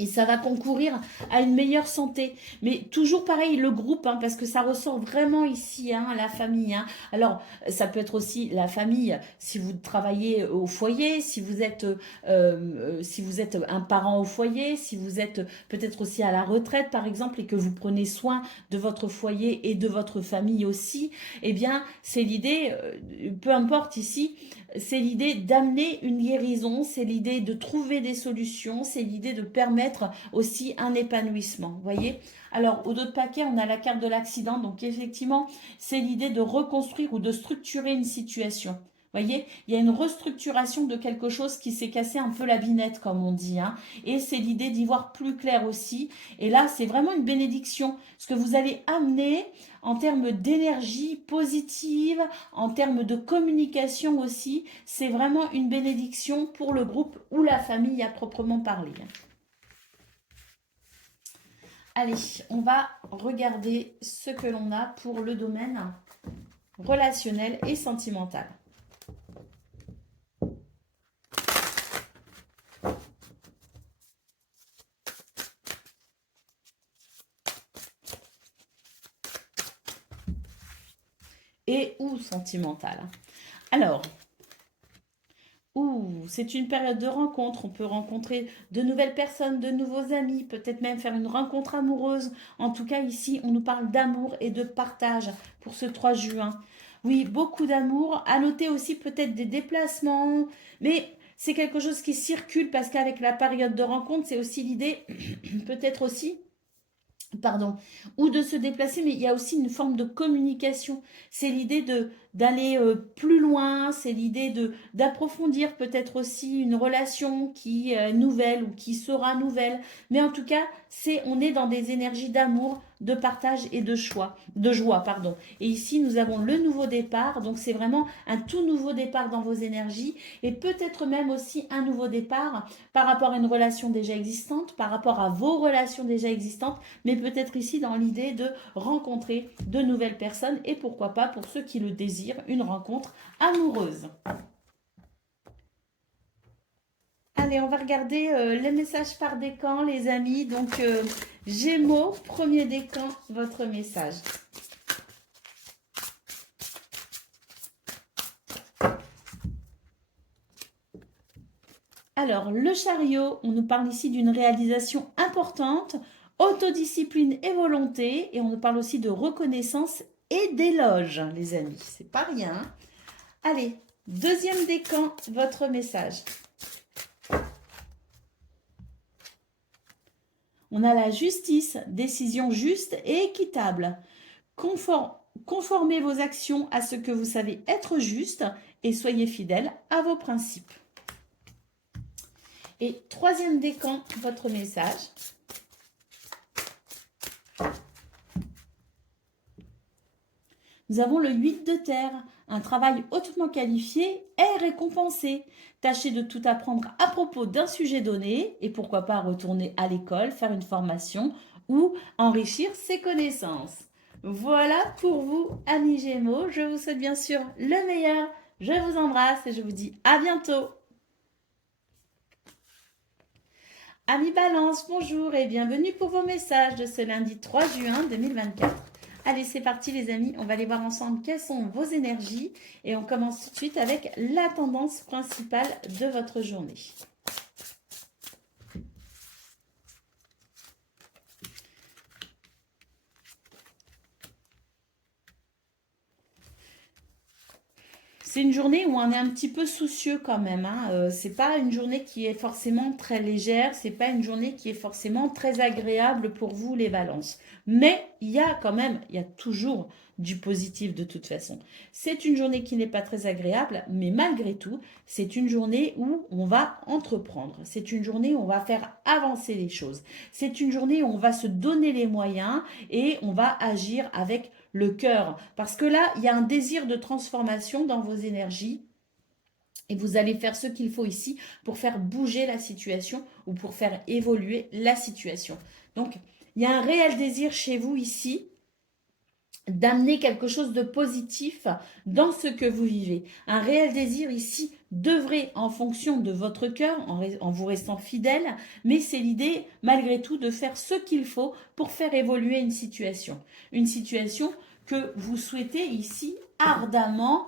Et ça va concourir à une meilleure santé. Mais toujours pareil, le groupe, hein, parce que ça ressort vraiment ici, hein, la famille. Hein. Alors, ça peut être aussi la famille si vous travaillez au foyer, si vous êtes un parent au foyer, si vous êtes peut-être aussi à la retraite, par exemple, et que vous prenez soin de votre foyer et de votre famille aussi. Eh bien, c'est l'idée, peu importe ici, c'est l'idée d'amener une guérison, c'est l'idée de trouver des solutions, c'est l'idée de permettre aussi un épanouissement. Vous voyez? Alors, au dos de paquet, on a la carte de l'accident. Donc, effectivement, c'est l'idée de reconstruire ou de structurer une situation. Vous voyez, il y a une restructuration de quelque chose qui s'est cassé un peu la binette, comme on dit. Hein. Et c'est l'idée d'y voir plus clair aussi. Et là, c'est vraiment une bénédiction. Ce que vous allez amener en termes d'énergie positive, en termes de communication aussi, c'est vraiment une bénédiction pour le groupe ou la famille à proprement parler. Allez, on va regarder ce que l'on a pour le domaine relationnel et sentimental. Et ou sentimental. Alors, c'est une période de rencontre. On peut rencontrer de nouvelles personnes, de nouveaux amis, peut-être même faire une rencontre amoureuse. En tout cas, ici, on nous parle d'amour et de partage pour ce 3 juin. Oui, beaucoup d'amour. À noter aussi peut-être des déplacements, mais c'est quelque chose qui circule parce qu'avec la période de rencontre, c'est aussi l'idée, peut-être aussi pardon, ou de se déplacer, mais il y a aussi une forme de communication. C'est l'idée de d'aller plus loin, c'est l'idée de d'approfondir peut-être aussi une relation qui est nouvelle ou qui sera nouvelle. Mais en tout cas, on est dans des énergies d'amour, de partage et de joie, pardon. Et ici, nous avons le nouveau départ, donc c'est vraiment un tout nouveau départ dans vos énergies et peut-être même aussi un nouveau départ par rapport à une relation déjà existante, par rapport à vos relations déjà existantes, mais peut-être ici dans l'idée de rencontrer de nouvelles personnes et pourquoi pas pour ceux qui le désirent, une rencontre amoureuse. Allez, on va regarder les messages par décan, les amis. Donc, Gémeaux, premier décan, votre message. Alors, le chariot, on nous parle ici d'une réalisation importante, autodiscipline et volonté, et on nous parle aussi de reconnaissance et d'éloge, les amis. C'est pas rien. Allez, deuxième décan, votre message. On a la justice, décision juste et équitable. Conformez vos actions à ce que vous savez être juste et soyez fidèles à vos principes. Et troisième décan, votre message. Nous avons le 8 de terre. Un travail hautement qualifié est récompensé. Tâchez de tout apprendre à propos d'un sujet donné et pourquoi pas retourner à l'école, faire une formation ou enrichir ses connaissances. Voilà pour vous, amis Gémeaux. Je vous souhaite bien sûr le meilleur. Je vous embrasse et je vous dis à bientôt. Amis Balance, bonjour et bienvenue pour vos messages de ce lundi 3 juin 2024. Allez, c'est parti les amis, on va aller voir ensemble quelles sont vos énergies et on commence tout de suite avec la tendance principale de votre journée. C'est une journée où on est un petit peu soucieux quand même. C'est pas une journée qui est forcément très légère, c'est pas une journée qui est forcément très agréable pour vous les balances. Mais il y a quand même, il y a toujours du positif de toute façon. C'est une journée qui n'est pas très agréable, mais malgré tout, c'est une journée où on va entreprendre. C'est une journée où on va faire avancer les choses. C'est une journée où on va se donner les moyens et on va agir avec le cœur. Parce que là, il y a un désir de transformation dans vos énergies. Et vous allez faire ce qu'il faut ici pour faire bouger la situation ou pour faire évoluer la situation. Donc, il y a un réel désir chez vous ici d'amener quelque chose de positif dans ce que vous vivez. Un réel désir ici d'œuvrer en fonction de votre cœur, en vous restant fidèle, mais c'est l'idée, malgré tout, de faire ce qu'il faut pour faire évoluer une situation. Une situation que vous souhaitez ici ardemment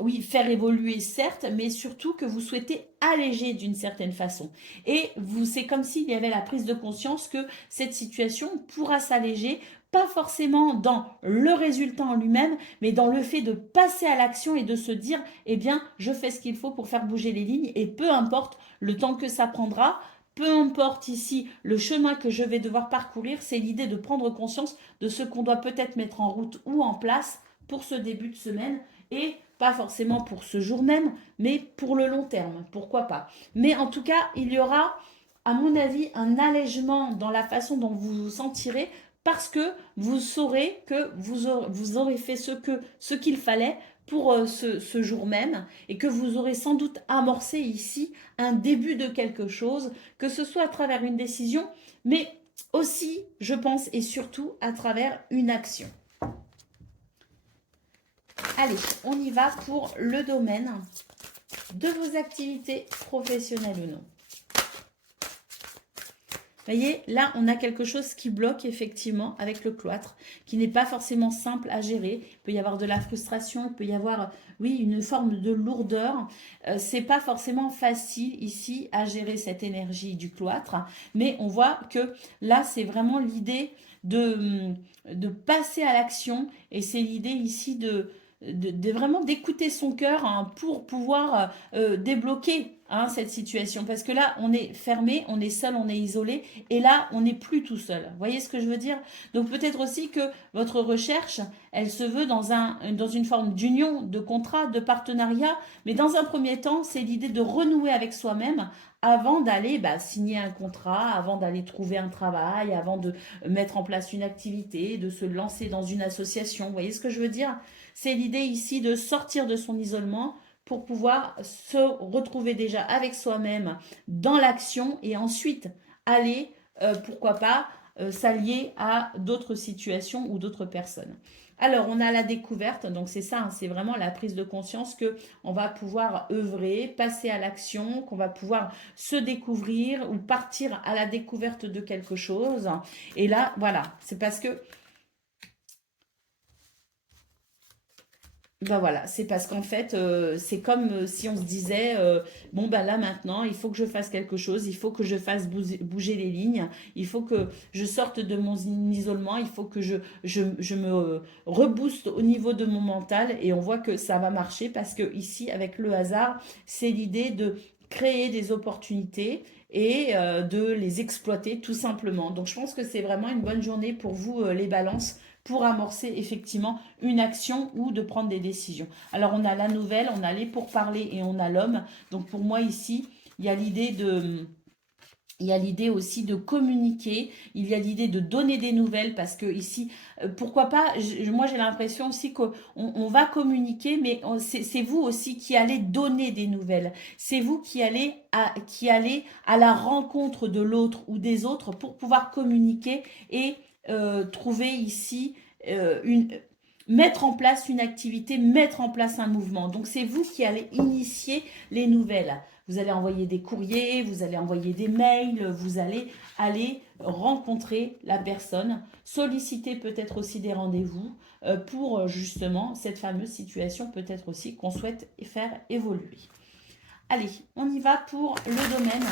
oui, faire évoluer certes, mais surtout que vous souhaitez alléger d'une certaine façon. Et c'est comme s'il y avait la prise de conscience que cette situation pourra s'alléger, pas forcément dans le résultat en lui-même, mais dans le fait de passer à l'action et de se dire, eh bien, je fais ce qu'il faut pour faire bouger les lignes et peu importe le temps que ça prendra, peu importe ici le chemin que je vais devoir parcourir, c'est l'idée de prendre conscience de ce qu'on doit peut-être mettre en route ou en place pour ce début de semaine et pas forcément pour ce jour même, mais pour le long terme, pourquoi pas. Mais en tout cas, il y aura, à mon avis, un allègement dans la façon dont vous vous sentirez parce que vous saurez que vous aurez fait ce qu'il fallait pour ce jour même et que vous aurez sans doute amorcé ici un début de quelque chose, que ce soit à travers une décision, mais aussi, je pense, et surtout à travers une action. Allez, on y va pour le domaine de vos activités professionnelles ou non. Vous voyez, là, on a quelque chose qui bloque effectivement avec le cloître, qui n'est pas forcément simple à gérer. Il peut y avoir de la frustration, il peut y avoir, oui, une forme de lourdeur. C'est pas forcément facile ici à gérer cette énergie du cloître, mais on voit que là, c'est vraiment l'idée de passer à l'action et c'est l'idée ici de vraiment d'écouter son cœur hein, pour pouvoir débloquer hein, cette situation. Parce que là, on est fermé, on est seul, on est isolé. Et là, on n'est plus tout seul. Vous voyez ce que je veux dire? Donc peut-être aussi que votre recherche, elle se veut dans une forme d'union, de contrat, de partenariat. Mais dans un premier temps, c'est l'idée de renouer avec soi-même avant d'aller signer un contrat, avant d'aller trouver un travail, avant de mettre en place une activité, de se lancer dans une association. Vous voyez ce que je veux dire? C'est l'idée ici de sortir de son isolement pour pouvoir se retrouver déjà avec soi-même dans l'action et ensuite aller, pourquoi pas, s'allier à d'autres situations ou d'autres personnes. Alors, on a la découverte, donc c'est ça, hein, c'est vraiment la prise de conscience que on va pouvoir œuvrer, passer à l'action, qu'on va pouvoir se découvrir ou partir à la découverte de quelque chose. Et là, voilà, c'est parce que ben voilà, c'est parce qu'en fait, c'est comme si on se disait, bon ben là maintenant, il faut que je fasse quelque chose, il faut que je fasse bouger les lignes, il faut que je sorte de mon isolement, il faut que je me rebooste au niveau de mon mental et on voit que ça va marcher parce que ici, avec le hasard, c'est l'idée de créer des opportunités et de les exploiter tout simplement. Donc je pense que c'est vraiment une bonne journée pour vous, les balances pour amorcer effectivement une action ou de prendre des décisions. Alors on a la nouvelle, on a les pourparlers et on a l'homme. Donc pour moi ici, il y a l'idée de... Il y a l'idée aussi de communiquer, il y a l'idée de donner des nouvelles parce que ici, pourquoi pas, moi j'ai l'impression aussi qu'on va communiquer, mais c'est vous aussi qui allez donner des nouvelles. C'est vous qui allez à la rencontre de l'autre ou des autres pour pouvoir communiquer et trouver ici mettre en place une activité, mettre en place un mouvement. Donc c'est vous qui allez initier les nouvelles. Vous allez envoyer des courriers, vous allez envoyer des mails, vous allez aller rencontrer la personne, solliciter peut-être aussi des rendez-vous pour justement cette fameuse situation peut-être aussi qu'on souhaite faire évoluer. Allez, on y va pour le domaine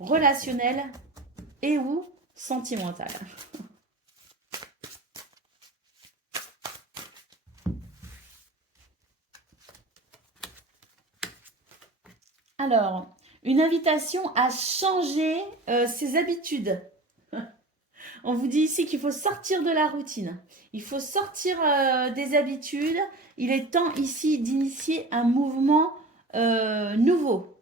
relationnel et ou sentimental. Alors, une invitation à changer ses habitudes. On vous dit ici qu'il faut sortir de la routine. Il faut sortir des habitudes. Il est temps ici d'initier un mouvement nouveau.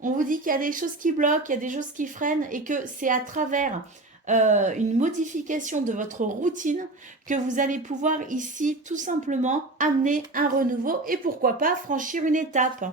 On vous dit qu'il y a des choses qui bloquent, il y a des choses qui freinent et que c'est à travers une modification de votre routine que vous allez pouvoir ici tout simplement amener un renouveau et pourquoi pas franchir une étape.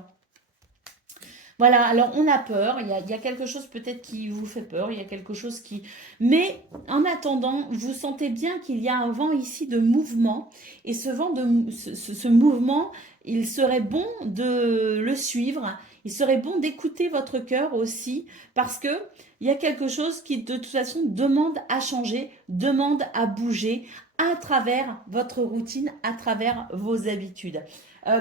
Voilà, alors on a peur, il y a quelque chose peut-être qui vous fait peur, il y a quelque chose qui... Mais en attendant, vous sentez bien qu'il y a un vent ici de mouvement, et ce mouvement, il serait bon de le suivre, il serait bon d'écouter votre cœur aussi, parce que il y a quelque chose qui de toute façon demande à changer, demande à bouger à travers votre routine, à travers vos habitudes.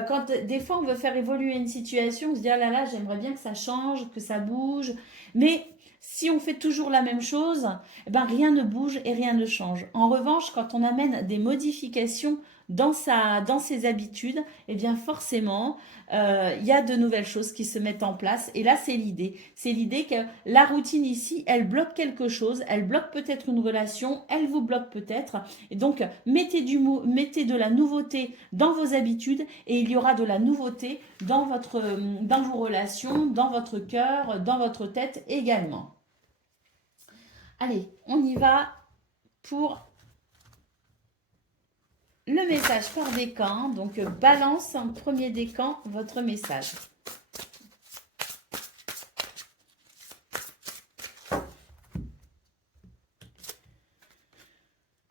Quand des fois on veut faire évoluer une situation, on se dit ah là là, j'aimerais bien que ça change, que ça bouge. Mais si on fait toujours la même chose, eh ben rien ne bouge et rien ne change. En revanche, quand on amène des modifications dans ses habitudes, eh bien forcément, il y a de nouvelles choses qui se mettent en place. Et là, c'est l'idée. C'est l'idée que la routine ici, elle bloque quelque chose, elle bloque peut-être une relation, elle vous bloque peut-être. Et donc, mettez de la nouveauté dans vos habitudes et il y aura de la nouveauté dans vos relations, dans votre cœur, dans votre tête également. Allez, on y va pour le message par décan. Donc, balance en premier décan votre message.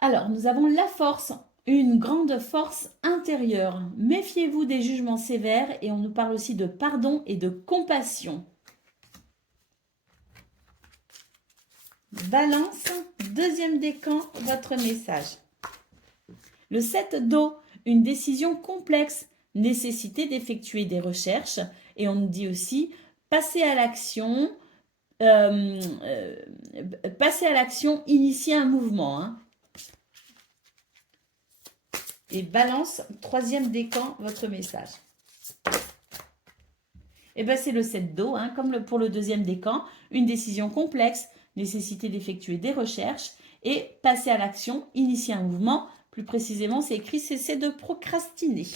Alors, nous avons la force, une grande force intérieure. Méfiez-vous des jugements sévères et on nous parle aussi de pardon et de compassion. Balance, deuxième décan, votre message. Le 7 d'eau, une décision complexe, nécessité d'effectuer des recherches. Et on nous dit aussi, passer à l'action, initier un mouvement. Hein. Et balance, troisième décan, votre message. Et bien c'est le 7 d'eau, hein, comme pour le deuxième décan, une décision complexe, nécessité d'effectuer des recherches et passer à l'action, initier un mouvement. Plus précisément, c'est écrit cesser de procrastiner.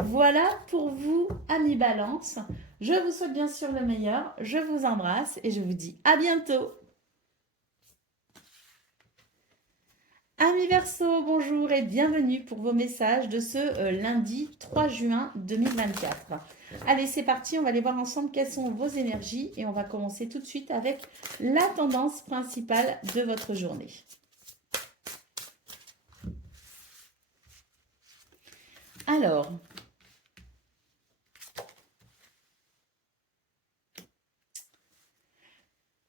Voilà pour vous, amis Balance. Je vous souhaite bien sûr le meilleur. Je vous embrasse et je vous dis à bientôt. Amis Verseau, bonjour et bienvenue pour vos messages de ce lundi 3 juin 2024. Allez, c'est parti, on va aller voir ensemble quelles sont vos énergies et on va commencer tout de suite avec la tendance principale de votre journée. Alors,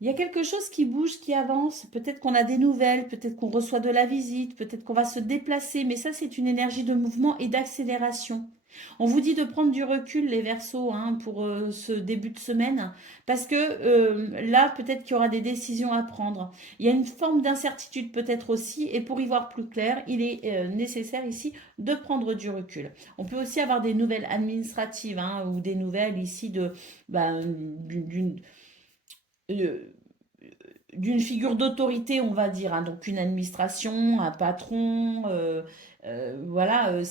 il y a quelque chose qui bouge, qui avance. Peut-être qu'on a des nouvelles, peut-être qu'on reçoit de la visite, peut-être qu'on va se déplacer. Mais ça, c'est une énergie de mouvement et d'accélération. On vous dit de prendre du recul, les Verseaux, hein, pour ce début de semaine. Parce que là, peut-être qu'il y aura des décisions à prendre. Il y a une forme d'incertitude peut-être aussi. Et pour y voir plus clair, il est nécessaire ici de prendre du recul. On peut aussi avoir des nouvelles administratives, hein, ou des nouvelles ici d'une figure d'autorité, on va dire, hein, donc une administration, un patron, voilà,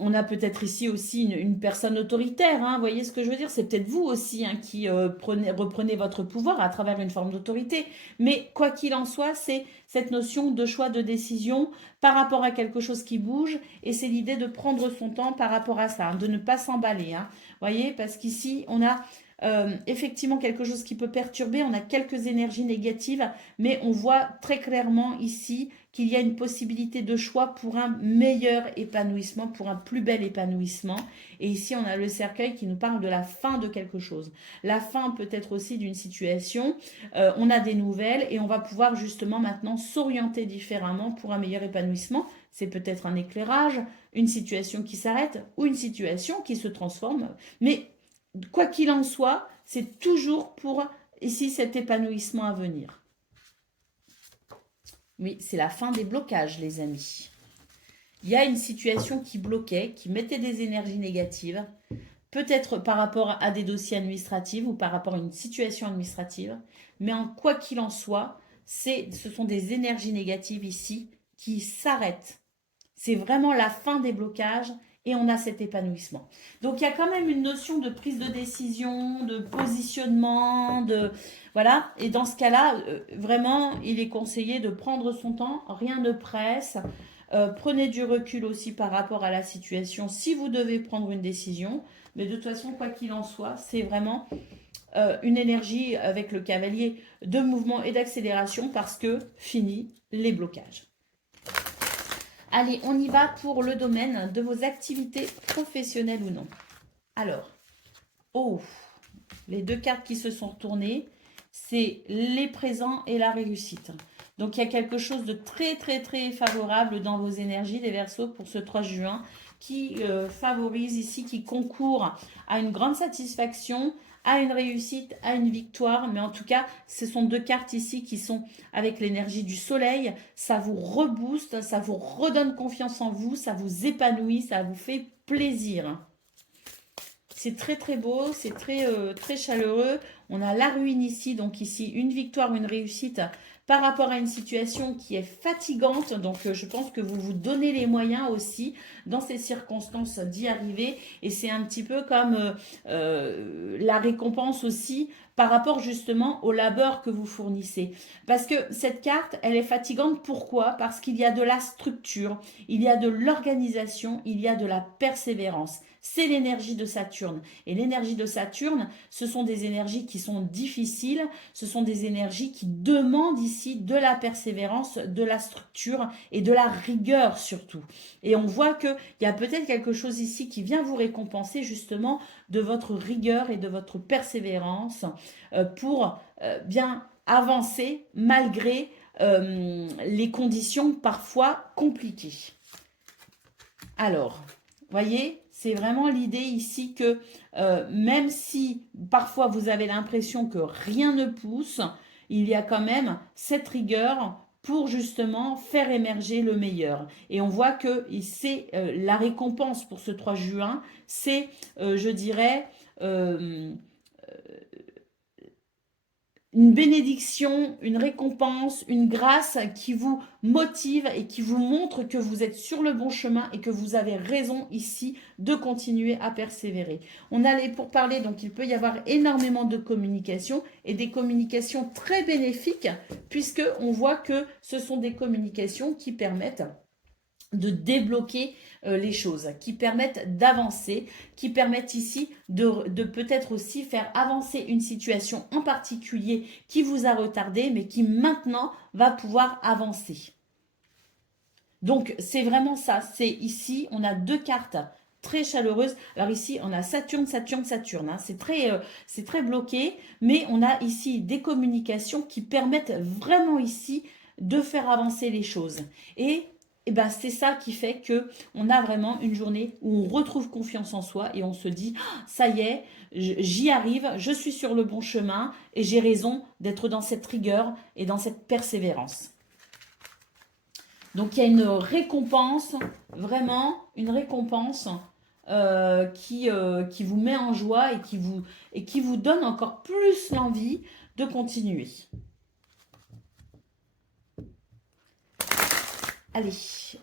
on a peut-être ici aussi une personne autoritaire, hein, vous voyez ce que je veux dire? C'est peut-être vous aussi hein, qui reprenez votre pouvoir à travers une forme d'autorité. Mais quoi qu'il en soit, c'est cette notion de choix de décision par rapport à quelque chose qui bouge. Et c'est l'idée de prendre son temps par rapport à ça, hein, de ne pas s'emballer. Hein, voyez, parce qu'ici, on a effectivement quelque chose qui peut perturber, on a quelques énergies négatives, mais on voit très clairement ici qu'il y a une possibilité de choix pour un meilleur épanouissement, pour un plus bel épanouissement. Et ici, on a le cercueil qui nous parle de la fin de quelque chose. La fin peut-être aussi d'une situation. On a des nouvelles et on va pouvoir justement maintenant s'orienter différemment pour un meilleur épanouissement. C'est peut-être un éclairage, une situation qui s'arrête ou une situation qui se transforme. Mais quoi qu'il en soit, c'est toujours pour ici cet épanouissement à venir. Oui, c'est la fin des blocages, les amis. Il y a une situation qui bloquait, qui mettait des énergies négatives, peut-être par rapport à des dossiers administratifs ou par rapport à une situation administrative, mais en quoi qu'il en soit, ce sont des énergies négatives ici qui s'arrêtent. C'est vraiment la fin des blocages et on a cet épanouissement. Donc il y a quand même une notion de prise de décision, de positionnement, voilà. Et dans ce cas-là, vraiment, il est conseillé de prendre son temps, rien ne presse. Prenez du recul aussi par rapport à la situation si vous devez prendre une décision. Mais de toute façon, quoi qu'il en soit, c'est vraiment une énergie avec le cavalier de mouvement et d'accélération parce que fini les blocages. Allez, on y va pour le domaine de vos activités professionnelles ou non. Alors, les deux cartes qui se sont retournées, c'est les présents et la réussite. Donc, il y a quelque chose de très, très, très favorable dans vos énergies, les Verseaux, pour ce 3 juin, qui favorise ici, qui concourt à une grande satisfaction, à une réussite, à une victoire. Mais en tout cas, ce sont deux cartes ici qui sont avec l'énergie du soleil. Ça vous rebooste, ça vous redonne confiance en vous, ça vous épanouit, ça vous fait plaisir. C'est très très beau, c'est très, très chaleureux. On a la ruine ici, donc ici, une victoire, une réussite par rapport à une situation qui est fatigante. Donc, je pense que vous vous donnez les moyens aussi, dans ces circonstances, d'y arriver. Et c'est un petit peu comme la récompense aussi par rapport justement au labeur que vous fournissez. Parce que cette carte, elle est fatigante. Pourquoi? Parce qu'il y a de la structure, il y a de l'organisation, il y a de la persévérance. C'est l'énergie de Saturne. Et l'énergie de Saturne, ce sont des énergies qui sont difficiles, ce sont des énergies qui demandent ici de la persévérance, de la structure et de la rigueur surtout. Et on voit qu'il y a peut-être quelque chose ici qui vient vous récompenser justement de votre rigueur et de votre persévérance pour bien avancer malgré les conditions parfois compliquées. Alors, voyez, c'est vraiment l'idée ici que même si parfois vous avez l'impression que rien ne pousse, il y a quand même cette rigueur pour justement faire émerger le meilleur. Et on voit que c'est la récompense pour ce 3 juin, c'est, je dirais, une bénédiction, une récompense, une grâce qui vous motive et qui vous montre que vous êtes sur le bon chemin et que vous avez raison ici de continuer à persévérer. On allait pour parler, donc il peut y avoir énormément de communication et des communications très bénéfiques puisque on voit que ce sont des communications qui permettent de débloquer les choses, qui permettent d'avancer, qui permettent ici de peut-être aussi faire avancer une situation en particulier qui vous a retardé, mais qui maintenant va pouvoir avancer. Donc, c'est vraiment ça. C'est ici, on a deux cartes très chaleureuses. Alors ici, on a Saturne, Saturne, Saturne. Hein. C'est très bloqué, mais on a ici des communications qui permettent vraiment ici de faire avancer les choses. Et ben, c'est ça qui fait que on a vraiment une journée où on retrouve confiance en soi et on se dit ah, ça y est, j'y arrive, je suis sur le bon chemin et j'ai raison d'être dans cette rigueur et dans cette persévérance. Donc il y a une récompense, vraiment une récompense qui vous met en joie et qui vous donne encore plus l'envie de continuer. Allez,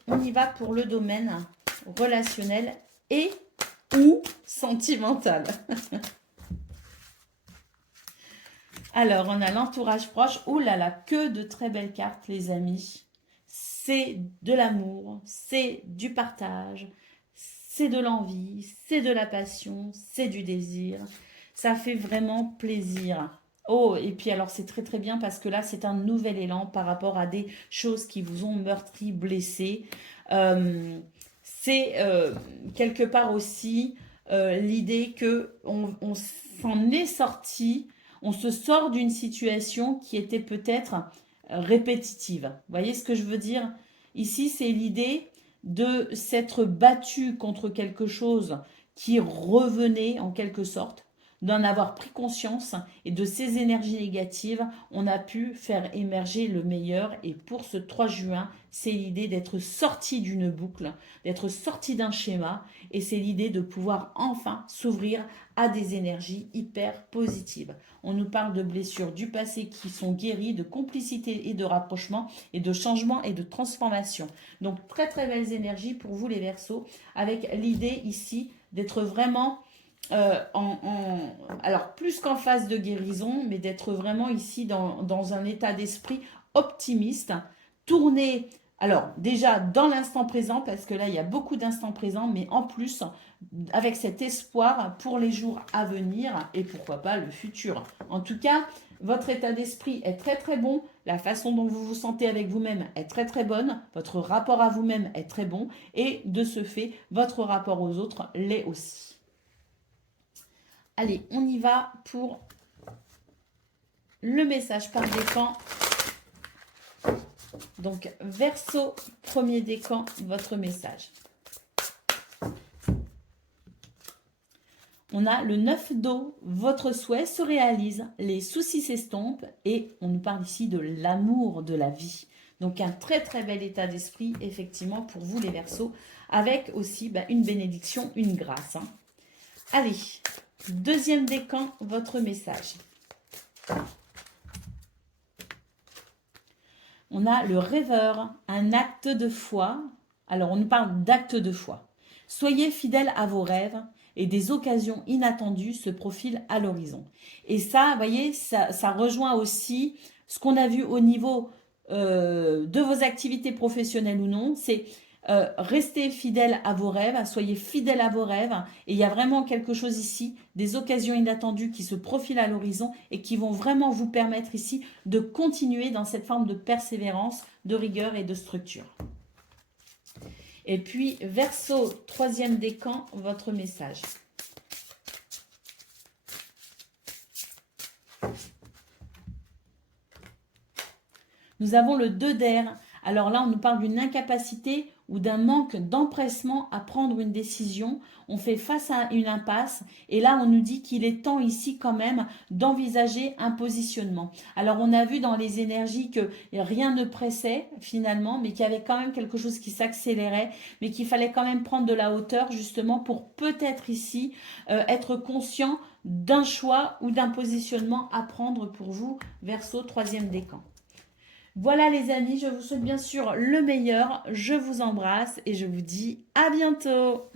on y va pour le domaine relationnel et ou sentimental. Alors, on a l'entourage proche. Oh là là, que de très belles cartes, les amis. C'est de l'amour, c'est du partage, c'est de l'envie, c'est de la passion, c'est du désir. Ça fait vraiment plaisir. Oh, et puis alors c'est très très bien parce que là c'est un nouvel élan par rapport à des choses qui vous ont meurtri, blessé. C'est quelque part aussi l'idée que on s'en est sorti, on se sort d'une situation qui était peut-être répétitive. Vous voyez ce que je veux dire? Ici, c'est l'idée de s'être battu contre quelque chose qui revenait en quelque sorte, d'en avoir pris conscience et de ces énergies négatives, on a pu faire émerger le meilleur. Et pour ce 3 juin, c'est l'idée d'être sorti d'une boucle, d'être sorti d'un schéma et c'est l'idée de pouvoir enfin s'ouvrir à des énergies hyper positives. On nous parle de blessures du passé qui sont guéries, de complicité et de rapprochement et de changement et de transformation. Donc très très belles énergies pour vous les Verseaux avec l'idée ici d'être vraiment alors plus qu'en phase de guérison, mais d'être vraiment ici dans un état d'esprit optimiste, tourné, alors déjà dans l'instant présent, parce que là il y a beaucoup d'instants présents, mais en plus avec cet espoir pour les jours à venir et pourquoi pas le futur. En tout cas, votre état d'esprit est très très bon, la façon dont vous vous sentez avec vous-même est très très bonne, votre rapport à vous-même est très bon et de ce fait, votre rapport aux autres l'est aussi. Allez, on y va pour le message par décan. Donc, Verseau, premier décan, votre message. On a le 9 d'eau, votre souhait se réalise, les soucis s'estompent et on nous parle ici de l'amour de la vie. Donc, un très très bel état d'esprit, effectivement, pour vous les Verseaux, avec aussi une bénédiction, une grâce. Hein. Allez, deuxième décan, votre message. On a le rêveur, un acte de foi. Alors, on nous parle d'acte de foi. Soyez fidèles à vos rêves et des occasions inattendues se profilent à l'horizon. Et ça, vous voyez, ça rejoint aussi ce qu'on a vu au niveau de vos activités professionnelles ou non. C'est restez fidèles à vos rêves, soyez fidèles à vos rêves. Et il y a vraiment quelque chose ici, des occasions inattendues qui se profilent à l'horizon et qui vont vraiment vous permettre ici de continuer dans cette forme de persévérance, de rigueur et de structure. Et puis, Verseau, troisième décan, votre message. Nous avons le 2 d'air. Alors là, on nous parle d'une incapacité ou d'un manque d'empressement à prendre une décision. On fait face à une impasse et là, on nous dit qu'il est temps ici quand même d'envisager un positionnement. Alors, on a vu dans les énergies que rien ne pressait finalement, mais qu'il y avait quand même quelque chose qui s'accélérait, mais qu'il fallait quand même prendre de la hauteur justement pour peut-être ici être conscient d'un choix ou d'un positionnement à prendre pour vous, Verseau, troisième décan. Voilà les amis, je vous souhaite bien sûr le meilleur, je vous embrasse et je vous dis à bientôt.